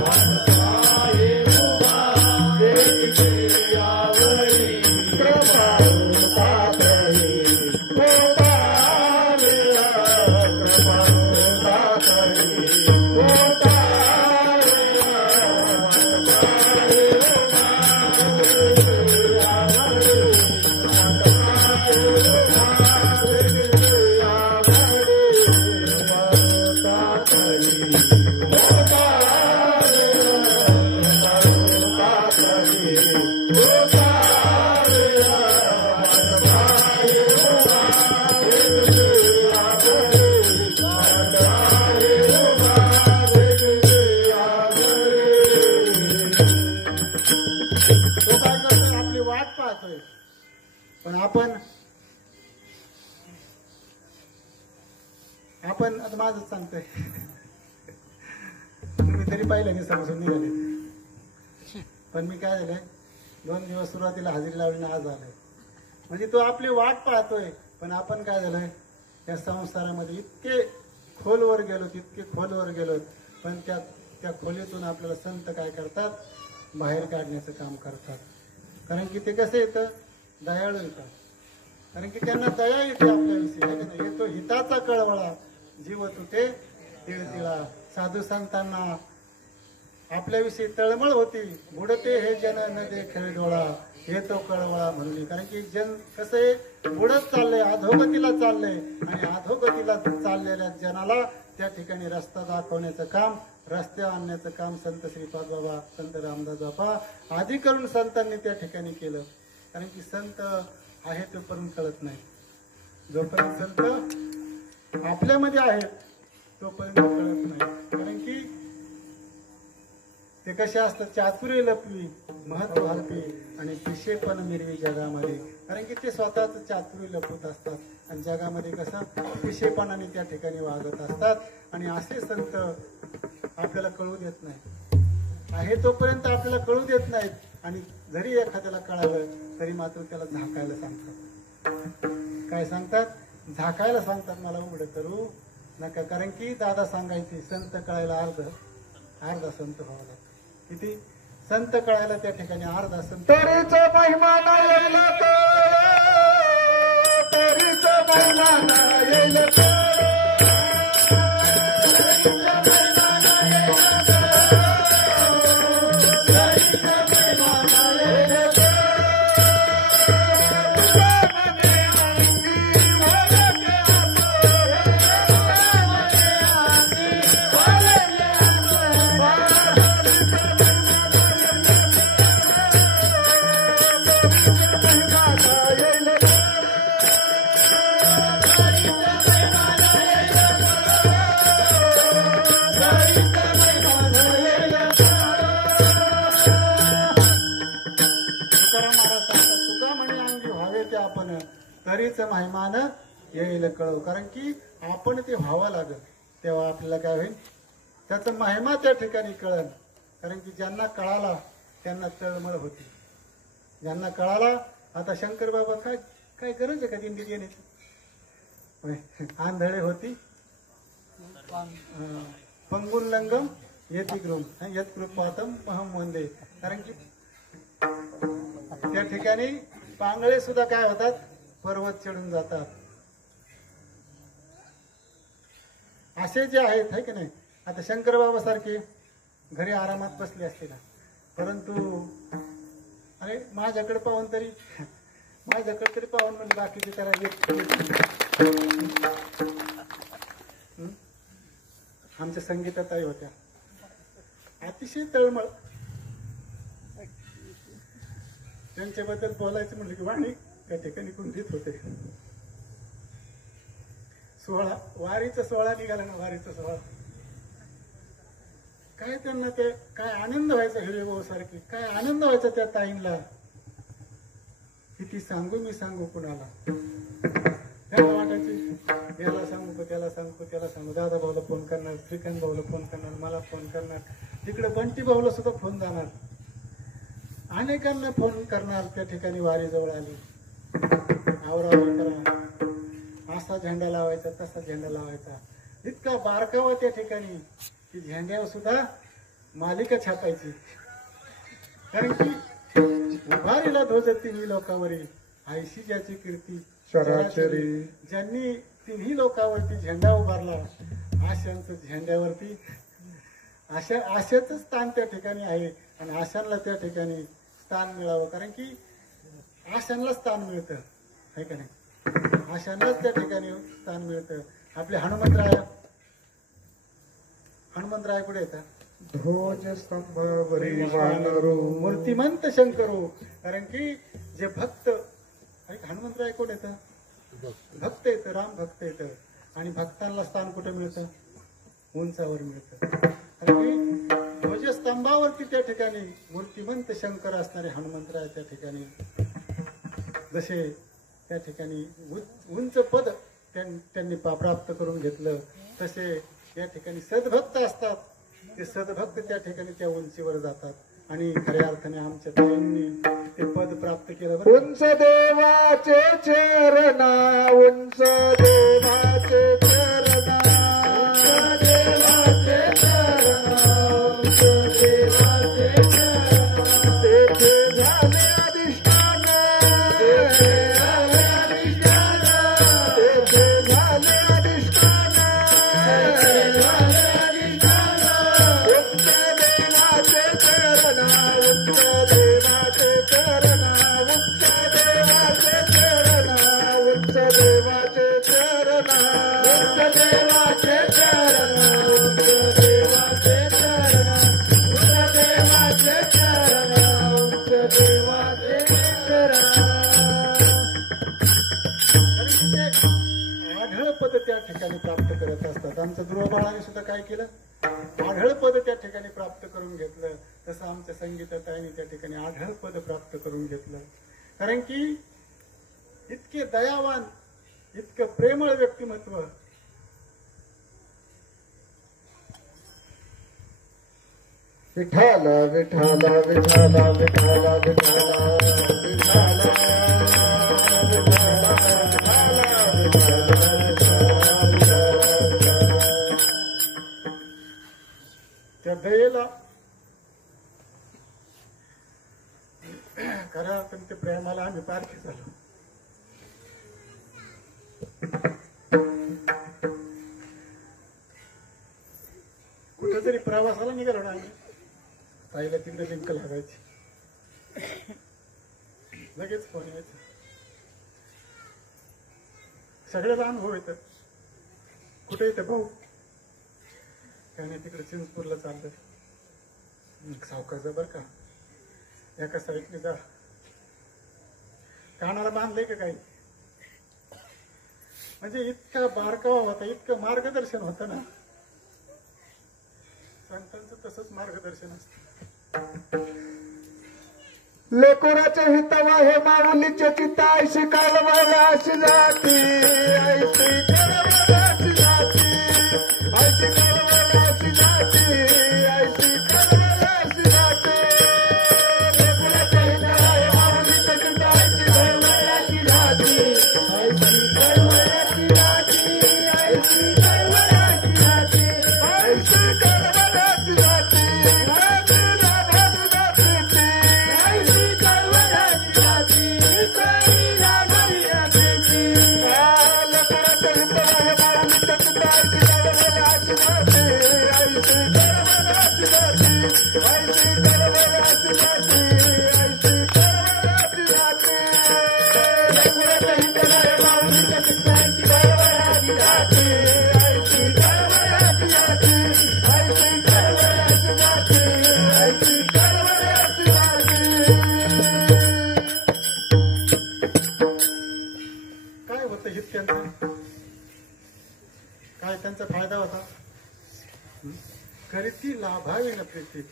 वाट पाहे उभा भेटीशी आवडे. कृपा पण आपण आता माझंच सांगतोय, तुम्ही तरी पाहिलं नाही समजून निघाले. पण मी काय झालंय, 2 दिवस सुरुवातीला हजेरी लावली, आज आलोय. म्हणजे तो आपली वाट पाहतोय. पण आपण काय झालंय, या संसारामध्ये इतके खोलवर गेलो, तितके खोलवर गेलो. पण त्या खोलीतून आपल्याला संत काय करतात, बाहेर काढण्याचं काम करतात. कारण की ते कसं येतं, दयाळू येतं. कारण की त्यांना दया येते आपल्याविषयी. येतो हिताचा कळवळा, जीव तुटे तिळतिळा. साधू संतांना आपल्याविषयी तळमळ होती. बुडते हे जन न देखे डोळा, येतो कळवळा म्हणली. कारण की जन कसं आहे, बुडत चाललंय, अधोगतीला चाललंय. आणि अधोगतीला चाललेल्या जनाला त्या ठिकाणी रस्ता दाखवण्याचं काम, रस्त्यावर आणण्याचं काम संत श्रीपाद बाबा, संत रामदास बाबा आदी करून संतांनी त्या ठिकाणी केलं. कारण की संत आहे तोपर्यंत कळत नाही. जोपर्यंत संत आपल्यामध्ये आहेत तोपर्यंत कळत नाही. कारण की ते कसे असतात, चातुर्य लपवी, महत्व हरपी आणि पिशेपण मिरवी जगामध्ये. कारण की ते स्वतःच चातुर्य लपवत असतात आणि जगामध्ये कसं पिशेपणाने त्या ठिकाणी वागत असतात. आणि असे संत आपल्याला कळू देत नाही. आहे तोपर्यंत आपल्याला कळू देत नाहीत. आणि जरी एखाद्याला कळालं तरी मात्र त्याला झाकायला सांगतात. काय सांगतात, झाकायला सांगतात. मला उघड करू नका. कारण की दादा सांगायचे, संत कळायला अर्धा संत व्हावा लागतो. किती संत कळायला त्या ठिकाणी अर्धा संत. तरीच महिमा येईल, तरीच महिमा येईल, तरीच महिमान येईल कळव. कारण की आपण ते व्हावं लागेल, तेव्हा आपल्याला काय होईल, त्याचा महिमा त्या ठिकाणी कळल. कारण की ज्यांना कळाला त्यांना तळमळ होती. ज्यांना कळाला आता शंकर बाबा काय काय गरज आहे का दिंडी येण्याची. आंधळे होती पंगुल्लंगम यतिग्रुम यत्कृपातम महम वंदे. कारण की त्या ठिकाणी पांगळे सुद्धा काय होतात, पर्वत चढून जातात. असे जे आहेत है की नाही. आता शंकर बाबा सारखे घरी आरामात बसले असते ना, परंतु अरे माझ्याकडे पाहून तरी पाहून म्हणजे बाकीचे त्याला आमच्या संगीताताई होत्या अतिशय तळमळ. त्यांच्याबद्दल बोलायचं म्हटलं की वाणी त्या ठिकाणी कुंठित होते. वारीचा सोहळा निघाला ना, वारीचा सोहळा काय त्यांना ते काय आनंद व्हायचा. हिरे भाऊ सारखी काय आनंद व्हायचा त्या ताईंना. किती सांगू मी सांगू कुणाला. त्याला वाटायची याला सांगू का त्याला सांगू त्याला सांगू. दादा भाऊला फोन करणार, श्रीकांत भाऊला फोन करणार, मला फोन करणार, तिकडे बंटी भाऊला सुद्धा फोन जाणार, अनेकांना फोन करणार. त्या ठिकाणी वारी जवळ आली, आवरावर करा, असा झेंडा लावायचा तसा झेंडा लावायचा. इतका बारकावा त्या ठिकाणी की झेंड्यावर सुद्धा मालिका छापायची. कारण की उभारीला ध्वज तिन्ही लोकांवरील आयशी ज्याची कीर्ती चराचरी. ज्यांनी तिन्ही लोकांवरती झेंडा उभारला आशांचं झेंड्यावरती आशाचं स्थान त्या ठिकाणी आहे. आणि आशांना त्या ठिकाणी स्थान मिळावं. कारण की आशांना स्थान मिळतं आहे का नाही. आशांनाच त्या ठिकाणी स्थान मिळतं. आपले हनुमंतराय कुठे येतात. ध्वज स्तंभावरी वानरो मूर्तिमंत शंकरो. कारण की जे भक्त हनुमंतराय कोण येतं, भक्त येतं, राम भक्त येतं. आणि भक्तांना स्थान कुठं मिळतं, उंचावर मिळतं. कारण की ध्वजस्तंभावरती त्या ठिकाणी मूर्तिमंत शंकर असणारे हनुमंतराय त्या ठिकाणी जसे त्या ठिकाणी उंच पद त्यांनी प्राप्त करून घेतलं, तसे या ठिकाणी सद्भक्त असतात. ते सद्भक्त त्या ठिकाणी त्या उंचीवर जातात. आणि खऱ्या अर्थाने आमच्या ताईंनी ते पद प्राप्त केलं. उंच देवाचे चरणा, उंच देवाचे चरणा, उंच देवाचे चरणा, उंच देवाचे चरणा. तेथे झाले अधिष्ठान, तेथे झाले अधिष्ठान, तेथे झाले अधिष्ठान, तेथे झाले अधिष्ठान. उंच देवाचे चरणा, उंच देवाचे चरणा, उंच देवाचे चरणा, उंच देवाचे चरणा, उंच देवाचे चरणा, उंच देवाचे चरणा, उंच देवाचे चरणा, उंच देवाचे चरणा. आढळ पद त्या ठिकाणी प्राप्त करत असतात. आमचं ध्रुवबाळाने सुद्धा काय केलं, आढळ पद त्या ठिकाणी प्राप्त करून घेतलं. तसं आमच्या संगीताताईने त्या ठिकाणी आढळ पद प्राप्त करून घेतलं. कारण की इतके दयावान, इतकं प्रेमळ व्यक्तिमत्व. विठाला विठाला विठाला विठाला विठाला विठाला त्या दयेला खऱ्या अर्थाने ते प्रेमाला आम्ही पारखी झालो. कुठेतरी प्रवासाला निघालो ना आम्ही, ताईला तिकडे लिंक लागायची, लगेच फोन यायचा. सगळ्याला अनुभव येतात. कुठे येतं भाऊ, काय नाही तिकडे चिंचपूरला चाललं, सावकाश बरं का, एका साईडने जा, कानाला बांधले का काही. म्हणजे इतका बारकावा होता, इतकं मार्गदर्शन होतं ना. संतांचं तसंच मार्गदर्शन असतं. लेकुराचे हितवा हे माऊलीचे चित्ता, ऐशी कालवाशी जाती, ऐशी कालवाशी जाती, ऐशी कालवाशी काय होतं हित त्यांचं? काय त्यांचा फायदा होता? करीती लाभावी न प्रीती.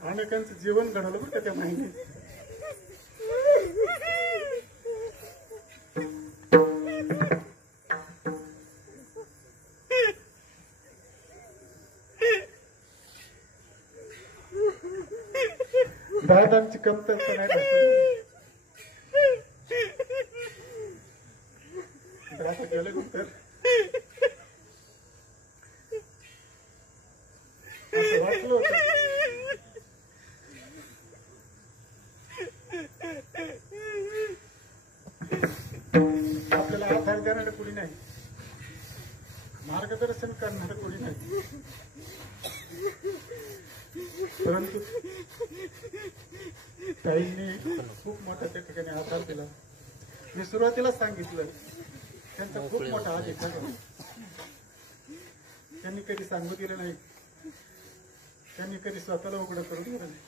अनेकांचं जीवन घडवलं बरं का त्या माहिती. दादांची कमतरता नाही दाखवली. दादा गेलं तर असं वाटलं होतं. आपल्याला आधार देणारं कोणी नाही, मार्गदर्शन करणारं कोणी नाही. परंतु ताईंनी खूप मोठा त्या ठिकाणी आधार दिला. मी सुरुवातीला सांगितलं त्यांचा खूप मोठा अधिकार आहे. त्यांनी कधी सांगू दिलं नाही, त्यांनी कधी स्वतःला उघडं करून दिलं नाही.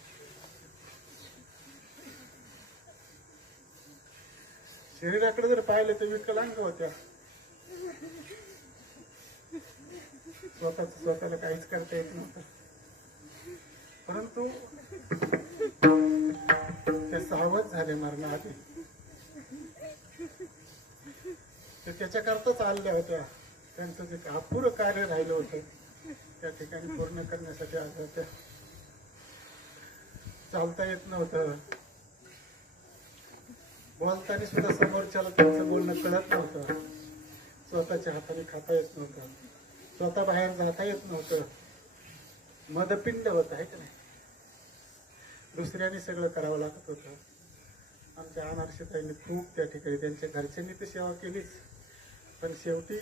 शरीराकडे जर पाहिलं तर विकलांग होत्या, स्वतःला काहीच करता येत नव्हतं. परंतु ते सावध झाले मरणाआधी. ते त्याच्याकरताच आलेल्या होत्या. त्यांचं जे अपुरं कार्य राहिलं होतं त्या ठिकाणी पूर्ण करण्यासाठी आल्या होत्या. चालता येत नव्हतं, बोलताना सुद्धा समोरच्याला त्यांचं बोलणं कळत नव्हतं, स्वतःच्या हाताने खाता येत नव्हतं, स्वतः बाहेर जाता येत नव्हतं. मदपिंड होत आहे का नाही, दुसऱ्याने सगळं करावं लागत होतं. आमच्या अनारक्षताईंनी खूप त्या ठिकाणी त्यांच्या घरच्यांनी तर सेवा केलीच, पण शेवटी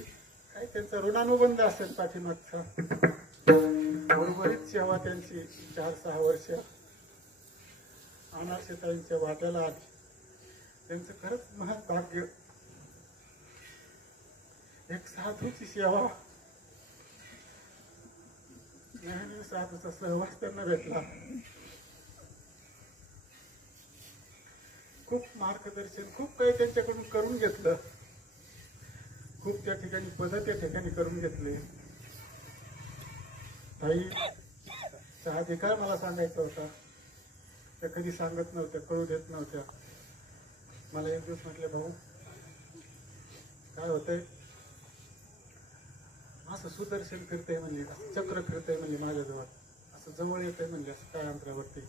काय त्यांचा ऋणानुबंध असेल पाठीमागचा. उर्वरित सेवा त्यांची 4-6 वर्ष अनारक्षताईंच्या वाट्याला आली. त्यांचं खरंच महत्भाग्य. एक साधूची सेवा, नेहमी साधूचा सहवास त्यांना भेटला. खूप मार्गदर्शन, खूप काही त्यांच्याकडून करून घेतलं. खूप त्या ठिकाणी पद त्या ठिकाणी करून घेतले. ताईचा अधिकार मला सांगायचा होता, त्या कधी सांगत नव्हत्या, कळू देत नव्हत्या. मला एक दिवस म्हटले, भाऊ काय होतंय, असं सुदर्शन फिरतंय म्हणले, असं चक्र फिरतंय म्हणले माझ्याजवळ, असं जवळ येतंय म्हणले, असं काय अंतरावरती.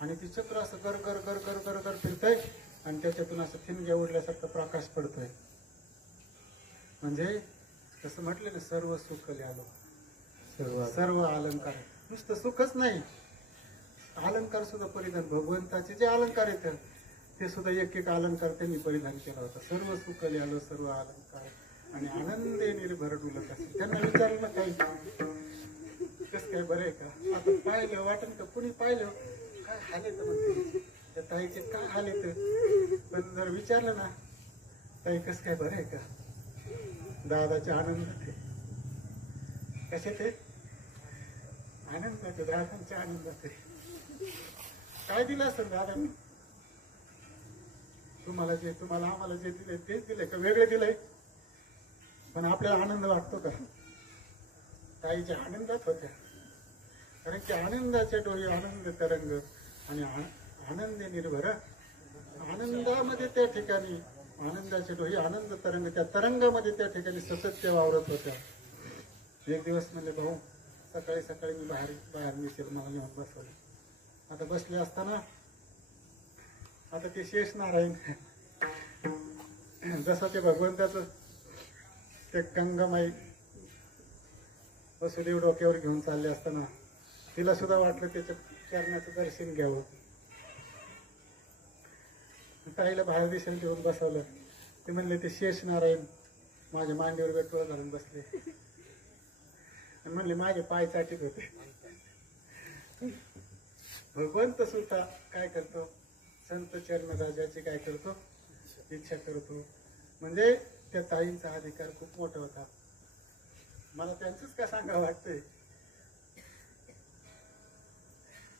आणि ती चक्र असं गर गर गर गर गर गर फिरतंय आणि त्याच्यातून असं ठिणग्या उडल्यासारखा प्रकाश पडतोय. म्हणजे तसं म्हटलं ना, सर्व सुख आलो, सर्व अलंकार. नुसतं सुखच नाही, अलंकार सुद्धा परिधान. भगवंताचे जे अलंकार आहेत ते सुद्धा एक एक अलंकार त्यांनी परिधान केला होता. सर्व सुख आलो, सर्व अलंकार आणि आनंदे निर्भर डुलत असेल. त्यांना विचारलं ना काही, कसं काय बरं आहे का, आता पाहिलं वाटण का, कुणी पाहिलं काय हाल येतं म्हणते, त्या ताईचे काय हाल येतं. पण जर विचारलं ना, ताई कसं काय बरं आहे का, दादाचे आनंदात आहे. कशात आहे? आनंदात आहे, दादांच्या आनंदात आहे. काय दिलं असं दादांनी तुम्हाला, जे तुम्हाला आम्हाला जे दिले तेच दिले का वेगळे दिले? पण आपल्याला आनंद वाटतो का? ताईच्या आनंदात होत्या, कारण की आनंदाच्या डोळी आनंद तरंग आणि आनंद निर्भर आनंदामध्ये त्या ठिकाणी आनंदाचे डोही आनंद तरंग, त्या तरंगामध्ये त्या ठिकाणी सतत त्या वावरत होत्या. एक दिवस म्हणले भाऊ सकाळी सकाळी मी बाहेर निघेल, मला घेऊन बसवले. आता बसले असताना आता ते शेष नारायण जसं ते भगवंताचं ते गंगामाई वसुदेव डोक्यावर घेऊन चालले असताना तिला सुद्धा वाटलं त्याच्या चरणाचं दर्शन घ्यावं. ताईला बाहेर दिशेला घेऊन बसवलं. ते म्हणले ते शेष नारायण माझ्या मांडीवर बेटवळ घालून बसले आणि म्हणले माझे पाय चाटीत होते. भगवंत सुद्धा काय करतो, संत चरण राजाची काय करतो, इच्छा करतो. म्हणजे त्या ताईंचा अधिकार खूप मोठा होता. मला त्यांचंच काय सांगावं वाटतंय,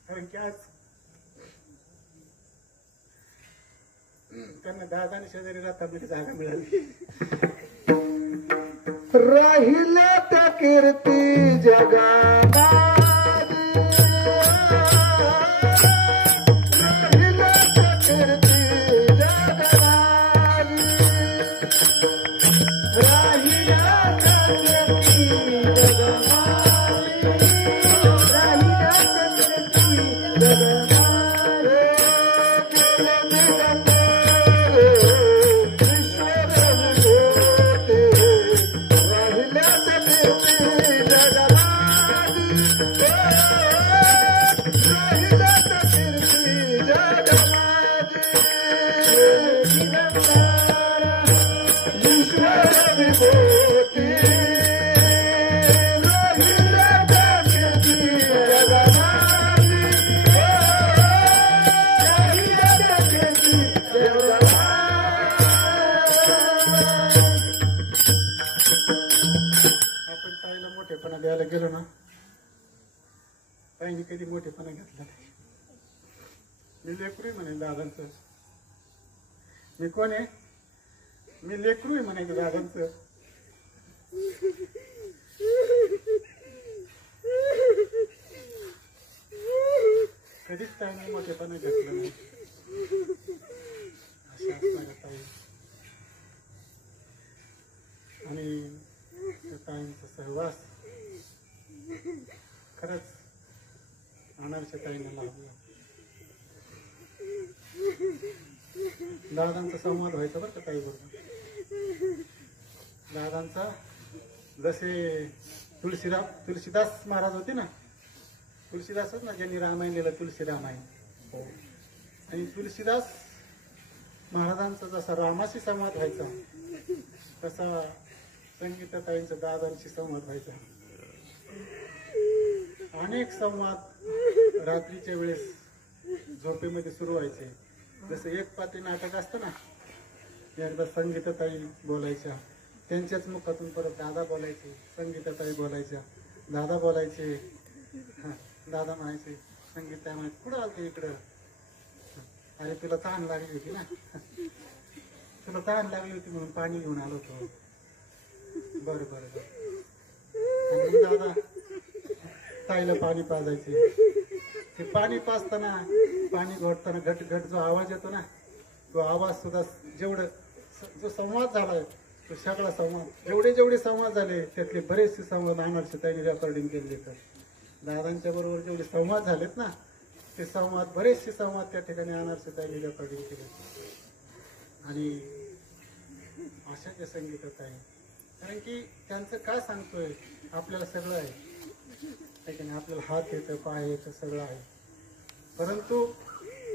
कारण की आज त्यांना दादाने शेजारी राहतामध्ये जागा मिळाली. राहिला त्या कीर्ती जगात, राहिला त्या कीर्ती जगात, राहिला त्या कीर्ती जगात, राहिला त्या कीर्ती जगात. द्यायला गेलो ना, ताईने कधी मोठेपणा घेतला नाही. मी लेकरू म्हणायचं दादांचं. मी कोण आहे, मी लेकरू आहे म्हणायचं दादांचं. कधीच ताईने मोठेपणा घेतला नाही. अशा असणाऱ्या ताई आणि त्या ताईंचा सहवास खरंच अनारच्या ताईंना लाभला. दादांचा संवाद व्हायचा बरं का ताईबरोबर. दादांचा जसे तुलसीदास महाराज होते ना, तुलसीदासच ना ज्यांनी रामायण लिहिलं, तुलसीराम आहे. आणि तुलसीदास महाराजांचा जसा रामाशी संवाद व्हायचा तसा संगीताताईंचा दादांशी संवाद व्हायचा. अनेक संवाद रात्रीच्या वेळेस झोपेमध्ये सुरू व्हायचे. जसं एक पात्री नाटक असतं ना, एकदा संगीताताई बोलायच्या, त्यांच्याच मुखातून परत दादा बोलायचे, संगीताताई बोलायच्या, दादा बोलायचे. दादा म्हणायचे, संगीताताई म्हणायचे कुठं आलते इकडं, अरे तुला तहान लागली होती ना, तुला तहान लागली होती म्हणून पाणी घेऊन आलो होतो. बरं बरं बरं. आणि दादा ताईला पाणी पाजायचे. ते पाणी पाजताना, पाणी घोटताना घट घट जो आवाज येतो ना, तो आवाज सुद्धा जेवढं जो संवाद झालाय तो सगळा संवाद, जेवढे जेवढे संवाद झाले त्यातले बरेचसे संवाद अनारच्या ताईने रेकॉर्डिंग केले. तर दादांच्या बरोबर जेवढे संवाद झालेत ना, ते संवाद बरेचसे संवाद त्या ठिकाणी अनारच्या ताईने रेकॉर्डिंग केले. आणि अशा त्या संगीतात आहे, कारण की त्यांचं काय सांगतोय, आपल्याला सगळं आहे, आपल्याला हात येतं, पाय येतं, सगळं आहे. परंतु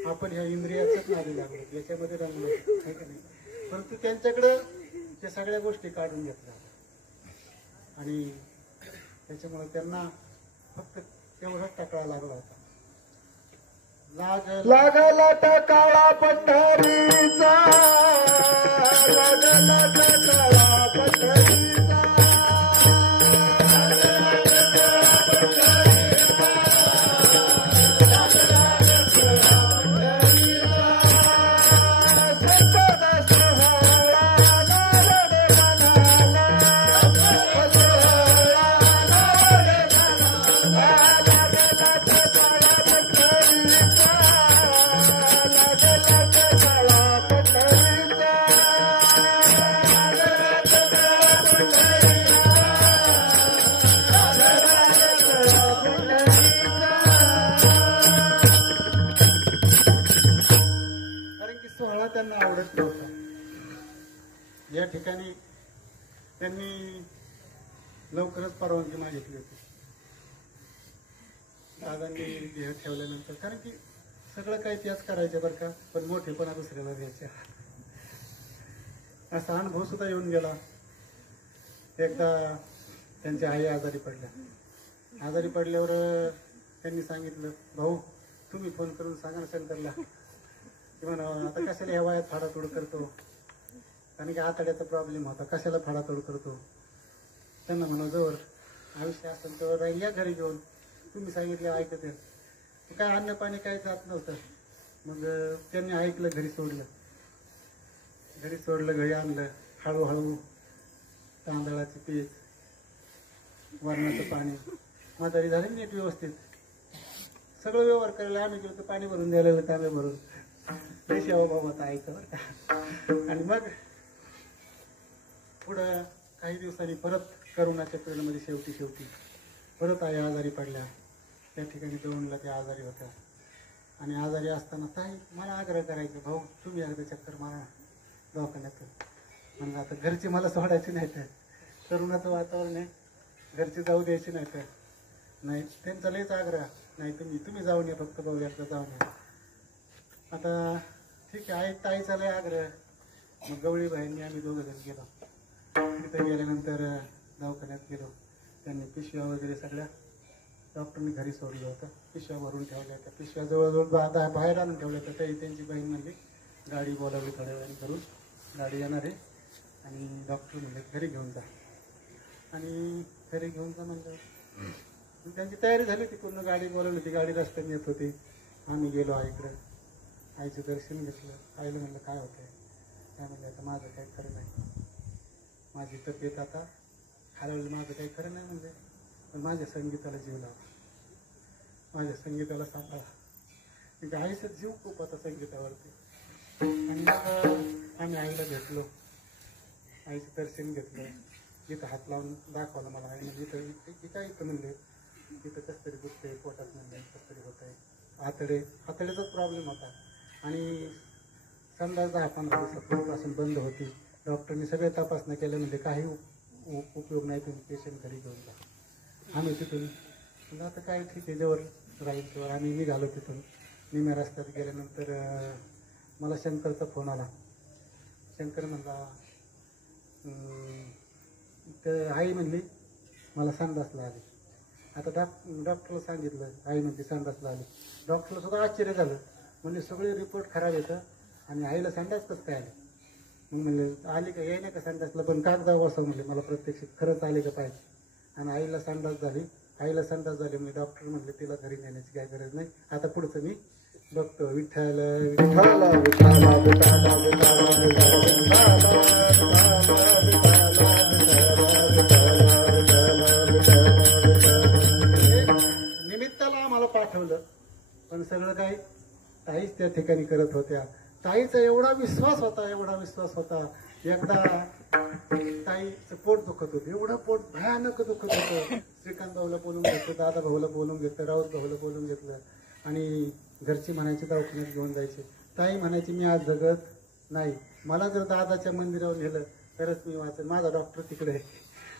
आपण ह्या इंद्रियाचंच नादी लागलो, याच्यामध्ये रंगलो आहे का नाही. परंतु त्यांच्याकडं त्या सगळ्या गोष्टी काढून घेतल्या आणि त्याच्यामुळे त्यांना फक्त तेवढाच टाकळा लागला होता. लागला त्या काळा पंढरीचा, लागला त्या काळा पंढरीचा, होता. या ठिकाणी त्यांनी लवकरच परवानगी मागितली होती. दादांनी देह ठेवल्यानंतर, कारण की सगळं काही त्याच करायचं बरं का, पण मोठेपणा दुसऱ्याला द्यायचे. असा अनुभव सुद्धा येऊन गेला. एकदा त्यांच्या आई आजारी पडल्या. आजारी पडल्यावर त्यांनी सांगितलं, भाऊ तुम्ही फोन करून सांगा ना शंकरला की म्हणा आता कशाला ह्या वयात फाडातोड करतो, कारण की आतड्याचा प्रॉब्लेम होता, कशाला फाडातोड करतो. त्यांना म्हणा जवळ आयुष्य असेल तर या घरी घेऊन, तुम्ही सांगितले ऐकत आहे. काय अन्न पाणी काही जात नव्हतं. मग त्यांनी ऐकलं, घरी सोडलं. घरी आणलं. हळूहळू तांदळाची पीठ, वरणाचं पाणी, म्हातारी झाली नीट व्यवस्थित. सगळं व्यवहार करायला आम्ही गेलो तर पाणी भरून द्यायला तांबे भरून. सेवा बाबा ऐकतं बरं का. आणि मग पुढं काही दिवसांनी परत करोनाच्या पिरियडमध्ये शेवटी परत आई आजारी पडल्या. त्या ठिकाणी दौंडला त्या आजारी होत्या. आणि आजारी असताना ताई मला आग्रह करायचं, भाऊ तुम्ही एकदा चक्कर मारा दवाखान्यातून. म्हणजे आता घरचे मला सोडायचे नाही, तर करोनाचं वातावरण आहे, घरचे जाऊ द्यायचे नाही. तर नाही, त्यांचा लयच आग्रह, नाही तुम्ही जाऊन या, फक्त भाऊ एकदा जाऊन या. आता ठीक आहे, ताईचा लय आग्रह. मग गवळी बाईंनी आम्ही दोघं जण गेलो. तिथे गेल्यानंतर दवाखान्यात गेलो. त्यांनी पिशव्या वगैरे सगळ्या डॉक्टरनी घरी सोडलं होतं. पिशव्या भरून ठेवल्या होत्या. पिशव्या जवळजवळ बाहेर आणून ठेवल्या होत्या. तरी त्यांची बहीण म्हणली गाडी बोलावली थोड्या वेळाने करून, गाडी येणार आहे आणि डॉक्टर म्हणले घरी घेऊन जा. आणि घरी घेऊन जा म्हणलं त्यांची तयारी झाली होती पूर्ण. गाडी बोलावली होती, गाडी रस्त्याने येत होती. आम्ही गेलो आईकडं. आईचं दर्शन घेतलं. आईला म्हणलं काय होतंय. काय म्हणलं आता माझं काही खरं नाही, माझी तब्येत आता हरवली, माझं काही खरं नाही म्हणजे, पण माझ्या संगीताला जीव लावा, माझ्या संगीताला सांभाळा. म्हणजे आईचा जीव खूप होता संगीतावरती. आणि मग आम्ही आईला भेटलो. आईचं दर्शन घेतलं. इथं हात लावून दाखवलं मला. आई म्हणजे इथं इथं म्हणले इथं कसं तरी दुखतंय, पोटात म्हणलं कसं तरी होत आहे. आतड्याचाच प्रॉब्लेम होता. आणि संडास 10-15 दिवसापासून बंद होती. डॉक्टरनी सगळे तपासण्या केल्या, म्हणजे काही उपयोग नाही, तुम्ही पेशंट घरी घेऊन जा. आम्ही तिथून आता काय ठीक आहे, जवळ राहील तेव्हा आम्ही निघालो. तिथून निम्या रस्त्यात गेल्यानंतर मला शंकरचा फोन आला. शंकर म्हणला तर आई म्हणली मला संडासला आली. आता डॉक्टरला सांगितलं, आई म्हणली संडासला आली. डॉक्टरला सुद्धा आश्चर्य झालं. म्हणजे सगळे रिपोर्ट खराब येतं आणि आईला संडास कसं काय आले. मग म्हणले आली का, याय नाही का संडासला, पण कागदा बसव म्हणले, मला प्रत्यक्ष खरंच आले का पाहिजे. आणि आईला संडास झाली. म्हणजे डॉक्टर म्हणले तिला घरी नेण्याची काय गरज नाही, आता पुढचं मी बघतो. विठ्ठल विठ्ठल विठ्ठल निमित्ताला आम्हाला पाठवलं. पण सगळं काही ताईच त्या ठिकाणी करत होत्या. ताईचा एवढा विश्वास होता. एकदा ताईचं पोट दुखत होतं, एवढं पोट भयानक दुखत होतं. श्रीकांत भाऊला बोलून घेतलं, दादा भाऊला बोलून घेतलं, राऊत भाऊला बोलून घेतलं. आणि घरची म्हणायची दवाखान्यात घेऊन जायची. ताई म्हणायची मी आज जगत नाही, मला जर दादाच्या मंदिरावर नेलं तरच मी वाचेन, माझा डॉक्टर तिकडे आहे,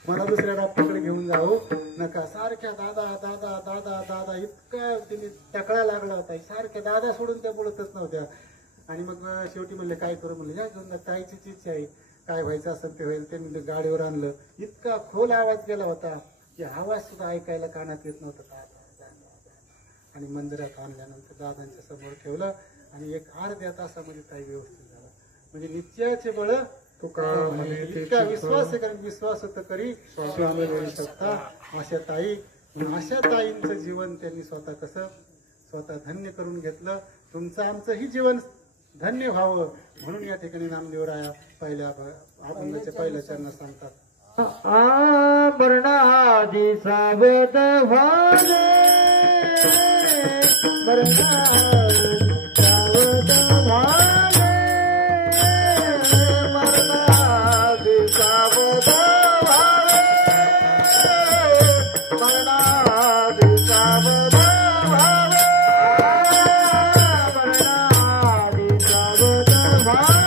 मला दुसऱ्या डॉक्टरकडे घेऊन जाऊ नका. सारख्या दादा दादा दादा दादा इतका तिने टकळा लागला होता. सारख्या दादा सोडून त्या बोलतच नव्हत्या. आणि मग शेवटी म्हणले काय करू, म्हणले या घेऊन जा, ताईचीच इच्छा आहे, काय व्हायचं असेल ते होईल. त्यांनी गाडीवर आणलं. इतका खोल आवाज गेला होता की आवाज सुद्धा ऐकायला कानात येत नव्हता. आणि मंदिरात आणल्यानंतर दादांच्या समोर ठेवलं आणि एक अर्ध्या तासामध्ये ताई व्यवस्थित झाला. म्हणजे निश्चयाचे बळ इतका विश्वास आहे, कारण विश्वास होतं करी स्वामी मिळू शकता. अशा ताईंचं जीवन त्यांनी स्वतः धन्य करून घेतलं. तुमचं आमचंही जीवन धन्य व्हावं म्हणून या ठिकाणी नामदेवराया पहिल्या अभंगाच्या पहिल्या चरणात सांगतात. मरणादी सावध व्हावे, मरणादी सावध व्हावे, मरणादी सावध व्हावे, मरणादी सावध व्हावे, मरणादी सावध व्हावे.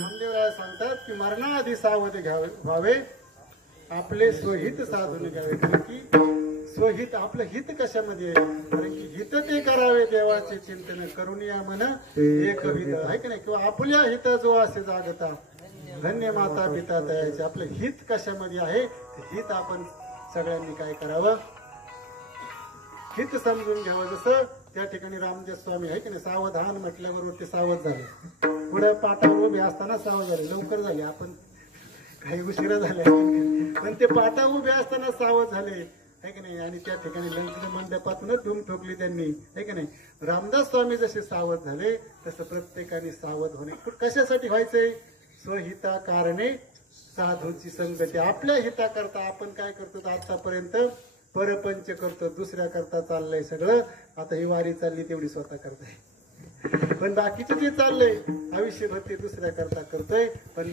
नामदेवराय सांगतात की मरणाआधी सावध व्हावे, आपले स्वहित साधून घ्यावे. कारण की स्वहित आपलं हित कशामध्ये आहे? कारण की हित ते करावे देवाचे चिंतन करून या मन एक हित आहे की नाही. किंवा आपल्या हित जो असे जागता धन्य माता पिता दयाचे. आपलं हित कशामध्ये आहे? हित आपण सगळ्यांनी काय करावं? हित समजून घ्यावं. जसं त्या ठिकाणी रामदेव स्वामी आहे की नाही, सावधान म्हटल्याबरोबर ते सावध झाले. पुढे पाटावर उभे असताना सावध झाले. लवकर झाले, आपण काही उशिरा झाले, पण ते पाटा उभे असताना सावध झाले आहे की नाही. आणि त्या ठिकाणी लंकेच्या मंडपातूनच धूम ठोकली त्यांनी आहे की नाही. रामदास स्वामी जसे सावध झाले तसं प्रत्येकाने सावध होणे. कशासाठी व्हायचंय? स्वहिता कारणे साधूची संगती. आपल्या हिता करता आपण काय करतो? आतापर्यंत परपंच करतो, दुसऱ्या करता चाललंय सगळं. आता ही वारी चालली तेवढी स्वतः करताय, पण बाकीचे जे चाललंय आयुष्यभर ते दुसऱ्या करता करतोय. पण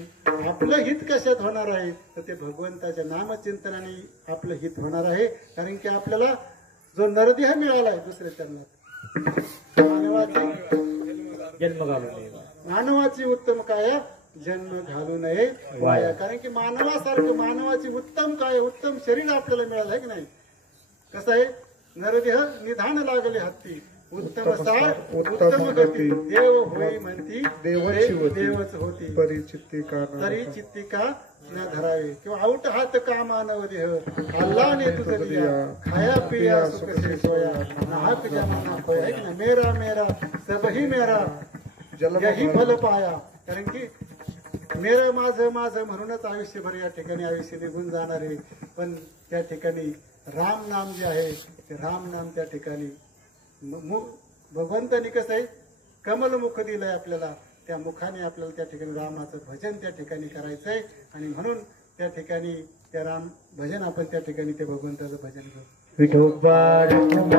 आपलं हित कशात होणार आहे? तर ते भगवंताच्या नामचिंतनाने आपलं हित होणार आहे. कारण की आपल्याला जो नरदेह मिळालाय दुसऱ्या चरणात, मानवाची उत्तम काया जन्म घालू नये वाया. कारण की मानवासारखं मानवाची उत्तम काय, उत्तम शरीर आपल्याला मिळालं आहे की नाही. कसं आहे? नरदेह निधान लागले हत्ती, उत्तम सार उत्तम गती, देव होई म्हणती देवच होती, तरी चित्ती का न धरावे. किंवा आउट हात का मानव देह, अल्लाह ने तुझ दिया, खाया पिया सुख से सोया, नाहक जमाना खोया. आहे की नाही. मेरा मेरा सबही मेरा यही फल पाया. कारण की मेरं माझं माझं म्हणूनच आयुष्यभर या ठिकाणी आयुष्य निघून जाणार आहे. पण त्या ठिकाणी राम नाम जे आहे ते राम नाम त्या ठिकाणी भगवंतानी कसं आहे कमलमुख दिलंय आपल्याला. त्या मुखाने आपल्याला त्या ठिकाणी रामाचं भजन त्या ठिकाणी करायचंय. आणि म्हणून त्या ठिकाणी त्या राम भजन आपण त्या ठिकाणी ते भगवंताचं भजन करू. विठोबा जन्म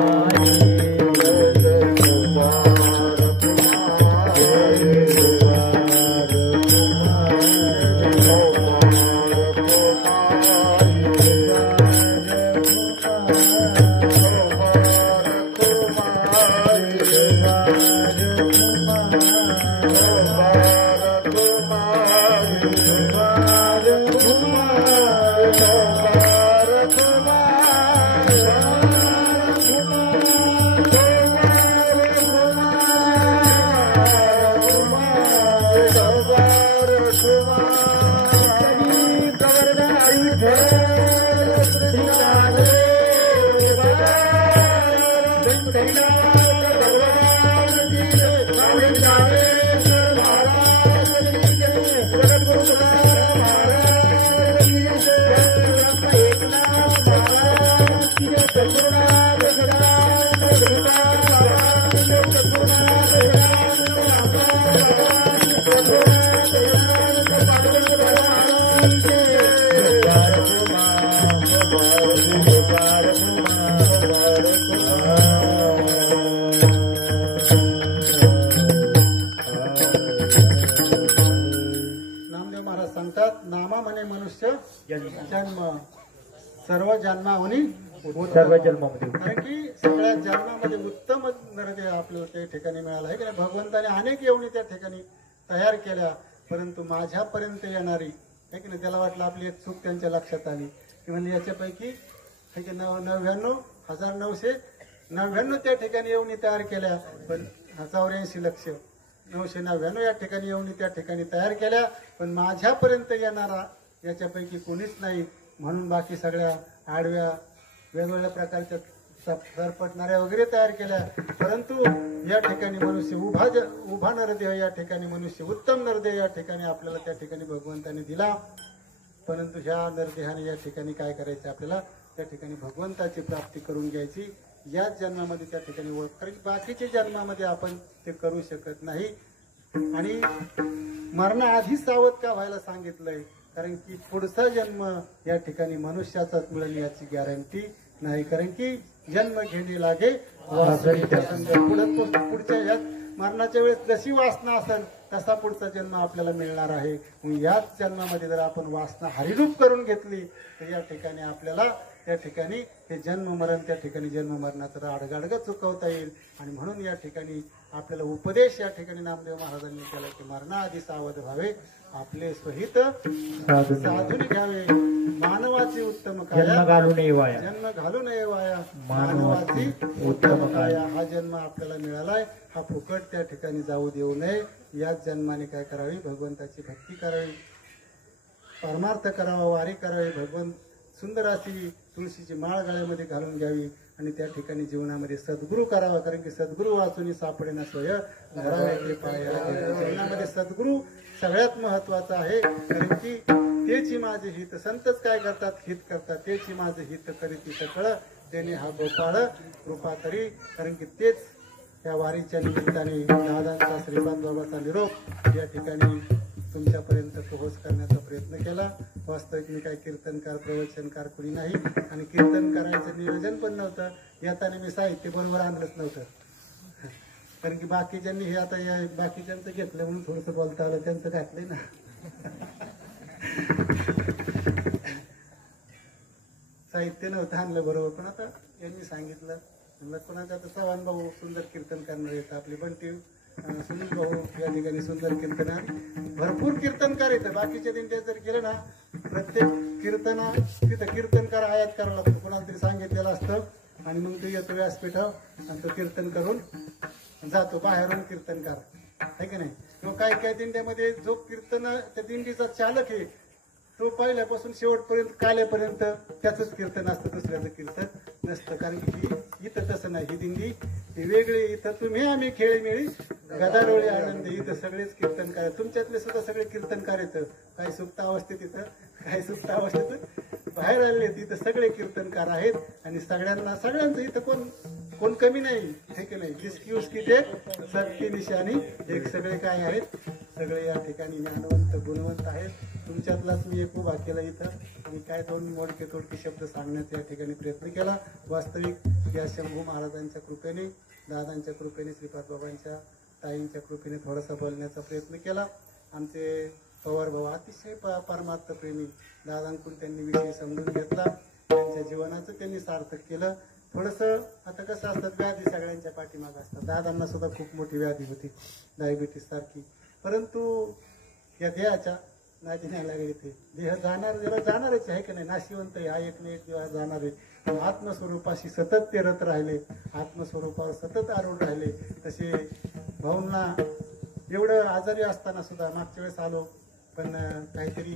सर्व जन्मावनी सर्व जन्मामध्ये. कारण की सगळ्या जन्मामध्ये उत्तम नरदेह आपल्याला त्या ठिकाणी मिळाला आहे की नाही. भगवंताने अनेक येवणी त्या ठिकाणी तयार केल्या, परंतु माझ्यापर्यंत येणारी आहे की नाही. त्याला वाटलं आपली एक चूक त्यांच्या लक्षात आली की म्हणजे याच्यापैकी 99,999 त्या ठिकाणी येवणी तयार केल्या, पण 84,999 या ठिकाणी येवणी त्या ठिकाणी तयार केल्या, पण माझ्यापर्यंत येणारा याच्यापैकी कोणीच नाही. म्हणून बाकी सगळ्या आडव्या वेगवेगळ्या प्रकारच्या सरपटणाऱ्या वगैरे तयार केल्या, परंतु या ठिकाणी मनुष्य उभा नरदेह या ठिकाणी मनुष्य उत्तम नरदेह या ठिकाणी आपल्याला त्या ठिकाणी भगवंताने दिला. परंतु ह्या नरदेहाने या ठिकाणी काय करायचं? आपल्याला त्या ठिकाणी भगवंताची प्राप्ती करून घ्यायची. याच जन्मामध्ये त्या ठिकाणी ओळख. कारण बाकीच्या जन्मामध्ये आपण ते करू शकत नाही. आणि मरणाआधी सावध का व्हायला सांगितलंय? कारण की पुढचा जन्म या ठिकाणी मनुष्याचाच मिळेल याची गॅरंटी नाही. कारण की जन्म घेणे लागे वासरीच्या संग. पुढच्या यात मरणाच्या वेळेस जशी वासना असेल तसा पुढचा जन्म आपल्याला मिळणार आहे. मग याच जन्मामध्ये जर आपण वासना हरिरूप करून घेतली तर या ठिकाणी आपल्याला त्या ठिकाणी हे जन्म मरण त्या ठिकाणी जन्म मरणाचं आडगाडगं चुकवता येईल. आणि म्हणून या ठिकाणी आपल्याला उपदेश या ठिकाणी नामदेव महाराजांनी केला की मरणाआधी सावध व्हावे, आपले स्वहित साधून घ्यावे, मानवाची उत्तम काया जन्म घालू नये वाया, जन्म घालू नये वाया, मानवाची उत्तम काया. हा जन्म आपल्याला मिळालाय, हा फुकट त्या ठिकाणी जाऊ देऊ नये. याच जन्माने काय करावी, भगवंताची भक्ती करावी, परमार्थ करावा, वारी करावी, भगवंत सुंदर अशी तुळशीची माळ गळ्यामध्ये घालून घ्यावी आणि त्या ठिकाणी जीवनामध्ये सद्गुरू करावा. कारण की सद्गुरू वाचून सापडे ना सोय घरावे पाय. जीवनामध्ये सद्गुरू सगळ्यात महत्वाचा आहे. कारण की तेची माझे हित, संतच काय करतात, हित करतात. तेची माझे हित करीती सकळ, त्याने हा गोपाळ कृपा करी. कारण की तेच या वारीच्या निमित्ताने दादांचा श्रीपाद बाबाचा निरोप या ठिकाणी तुमच्यापर्यंत पोहोच करण्याचा प्रयत्न केला. वास्तविक मी काही कीर्तनकार प्रवचनकार कुणी नाही आणि कीर्तन करायचं नियोजन पण नव्हतं. येताना मी साहित्य बरोबर आणलंच नव्हतं. कारण की बाकीच्यांनी हे आता या बाकीच्यांचं घेतलं म्हणून थोडंसं बोलता आलं, त्यांचं घातलंय ना. साहित्य नव्हतं आणलं बरोबर. पण आता यांनी सांगितलं म्हणलं कोणाचं आता चव्हाण भाऊ सुंदर कीर्तन करणार येतं, आपले बंटी सुनील भाऊ या ठिकाणी सुंदर कीर्तन, भरपूर कीर्तनकार येतं. बाकीच्या दिंड्या जर गेलं ना प्रत्येक कीर्तना तिथं कीर्तनकार आयात करावं लागतं, कोणाला तरी सांगितलेलं असतं आणि मग तो येतो व्यासपीठावर आणि तो कीर्तन करून जातो. बाहेरून कीर्तनकार आहे की नाही. किंवा काही काही दिंड्यामध्ये जो कीर्तन त्या दिंडीचा चालक आहे तो पहिल्यापासून शेवटपर्यंत काल्यापर्यंत त्याचंच कीर्तन असतं, दुसऱ्याचं कीर्तन नसतं. कारण की इथं तसं नाही, ही दिंडी ही वेगळी. इथं तुम्ही आम्ही खेळीमेळी गदारोळी आनंद, इथं सगळेच कीर्तनकार. तुमच्यातले सुद्धा सगळे कीर्तनकार येतं, काही सुप्त अवस्थेत येतं, काही सुप्त अवस्थेत बाहेर आलेले तिथं सगळे कीर्तनकार आहेत. आणि सगळ्यांचं इथं कोण कमी नाही, हे की नाही. जिसकी उसकी ते सत्य निशाणी एक, सगळे काय आहेत, सगळे या ठिकाणी ज्ञानवंत गुणवंत आहेत. तुमच्यातलाच मी एक उभा केला इथं आणि काय दोन मोडके तोडके शब्द सांगण्याचा या ठिकाणी प्रयत्न केला. वास्तविक या शंभू महाराजांच्या कृपेने, दादांच्या कृपेने, श्रीपाद बाबांच्या ताईंच्या कृपेने थोडासा बोलण्याचा प्रयत्न केला. आमचे पवार भाऊ अतिशय परमार्थ प्रेमी, दादांकडून त्यांनी विषय समजून घेतला, त्यांच्या जीवनाचं त्यांनी सार्थक केलं. थोडंसं आता कसं असतं, व्याधी सगळ्यांच्या पाठीमागं असतात. दादांना सुद्धा खूप मोठी व्याधी होती, डायबिटीस सारखी. परंतु या देहाच्या नादी नाही लागेल. इथे देह जाणारच आहे की नाही, नाशिवंत आहे, हा एक ना एक दिवस जाणार आहे. आत्मस्वरूपाशी सतत ते रत राहिले, आत्मस्वरूपावर सतत आरूढ राहिले. तसे भाऊंना एवढं आजारी असताना सुद्धा मागच्या वेळेस आलो, पण काहीतरी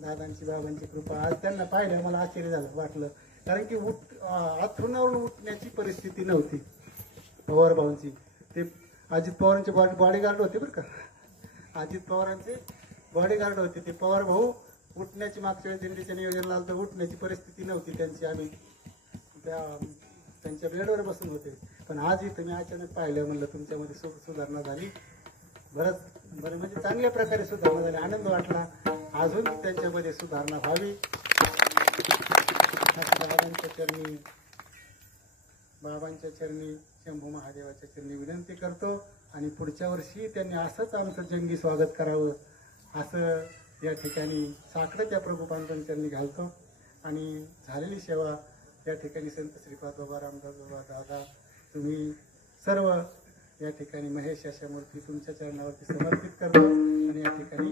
दादांची बाबांची कृपा, आज त्यांना पाहिलं मला आश्चर्य झालं वाटलं. कारण की अंथरुणावरून उठण्याची परिस्थिती नव्हती पवार भाऊंची. ते अजित पवारांचे बॉडीगार्ड होते बरं का, अजित पवारांचे बॉडीगार्ड होते ते. पवार भाऊ उठण्याची मागच्या वेळेस दिंडीच्या नियोजनाला तर उठण्याची परिस्थिती नव्हती त्यांची. आम्ही त्यांच्या बेडवर बसून होते. पण आज इथं मी अचानक पाहिलं, म्हणलं तुमच्यामध्ये सुधारणा झाली, बरं म्हणजे चांगल्या प्रकारे सुधारणा झाली. आनंद वाटला. अजून त्यांच्यामध्ये सुधारणा व्हावी बाबांच्या चरणी शंभू महादेवाच्या चरणी विनंती करतो. आणि पुढच्या वर्षी त्यांनी असंच आमचं जंगी स्वागत करावं असं या ठिकाणी साकडं त्या प्रभुपांच्या चरणी घालतो. आणि झालेली सेवा या ठिकाणी संत श्रीपाद बाबा, रामदास बाबा, दादा, तुम्ही सर्व या ठिकाणी महेश अशा मूर्ती तुमच्या चरणावरती समर्पित करतो. आणि या ठिकाणी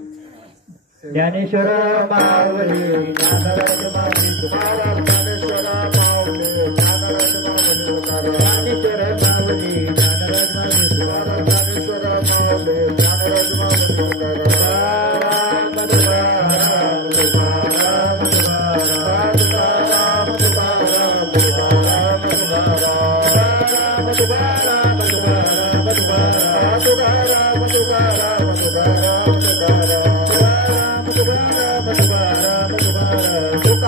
ज्ञानेश्वर माऊली, ज्ञानराज माऊली तुकाराम, ज्ञानेश्वर माऊली, ज्ञानराज माऊली तुकाराम, ज्ञानेश्वर माऊली, ज्ञानराज माऊली तुकाराम, ज्ञानेश्वर माऊली, ज्ञानराज माऊली तुकाराम, तुकाराम तुकाराम तुकाराम तुकाराम तुकाराम तुकाराम तुकाराम तुकाराम तुकाराम तुकाराम तुकाराम तुकाराम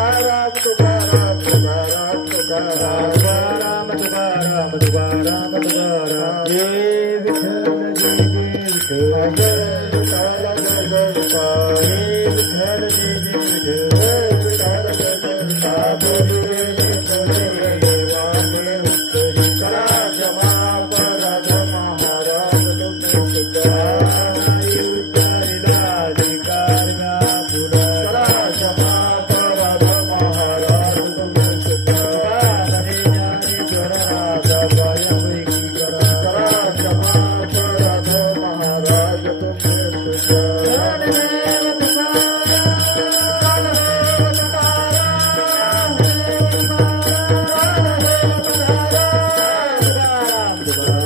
श्री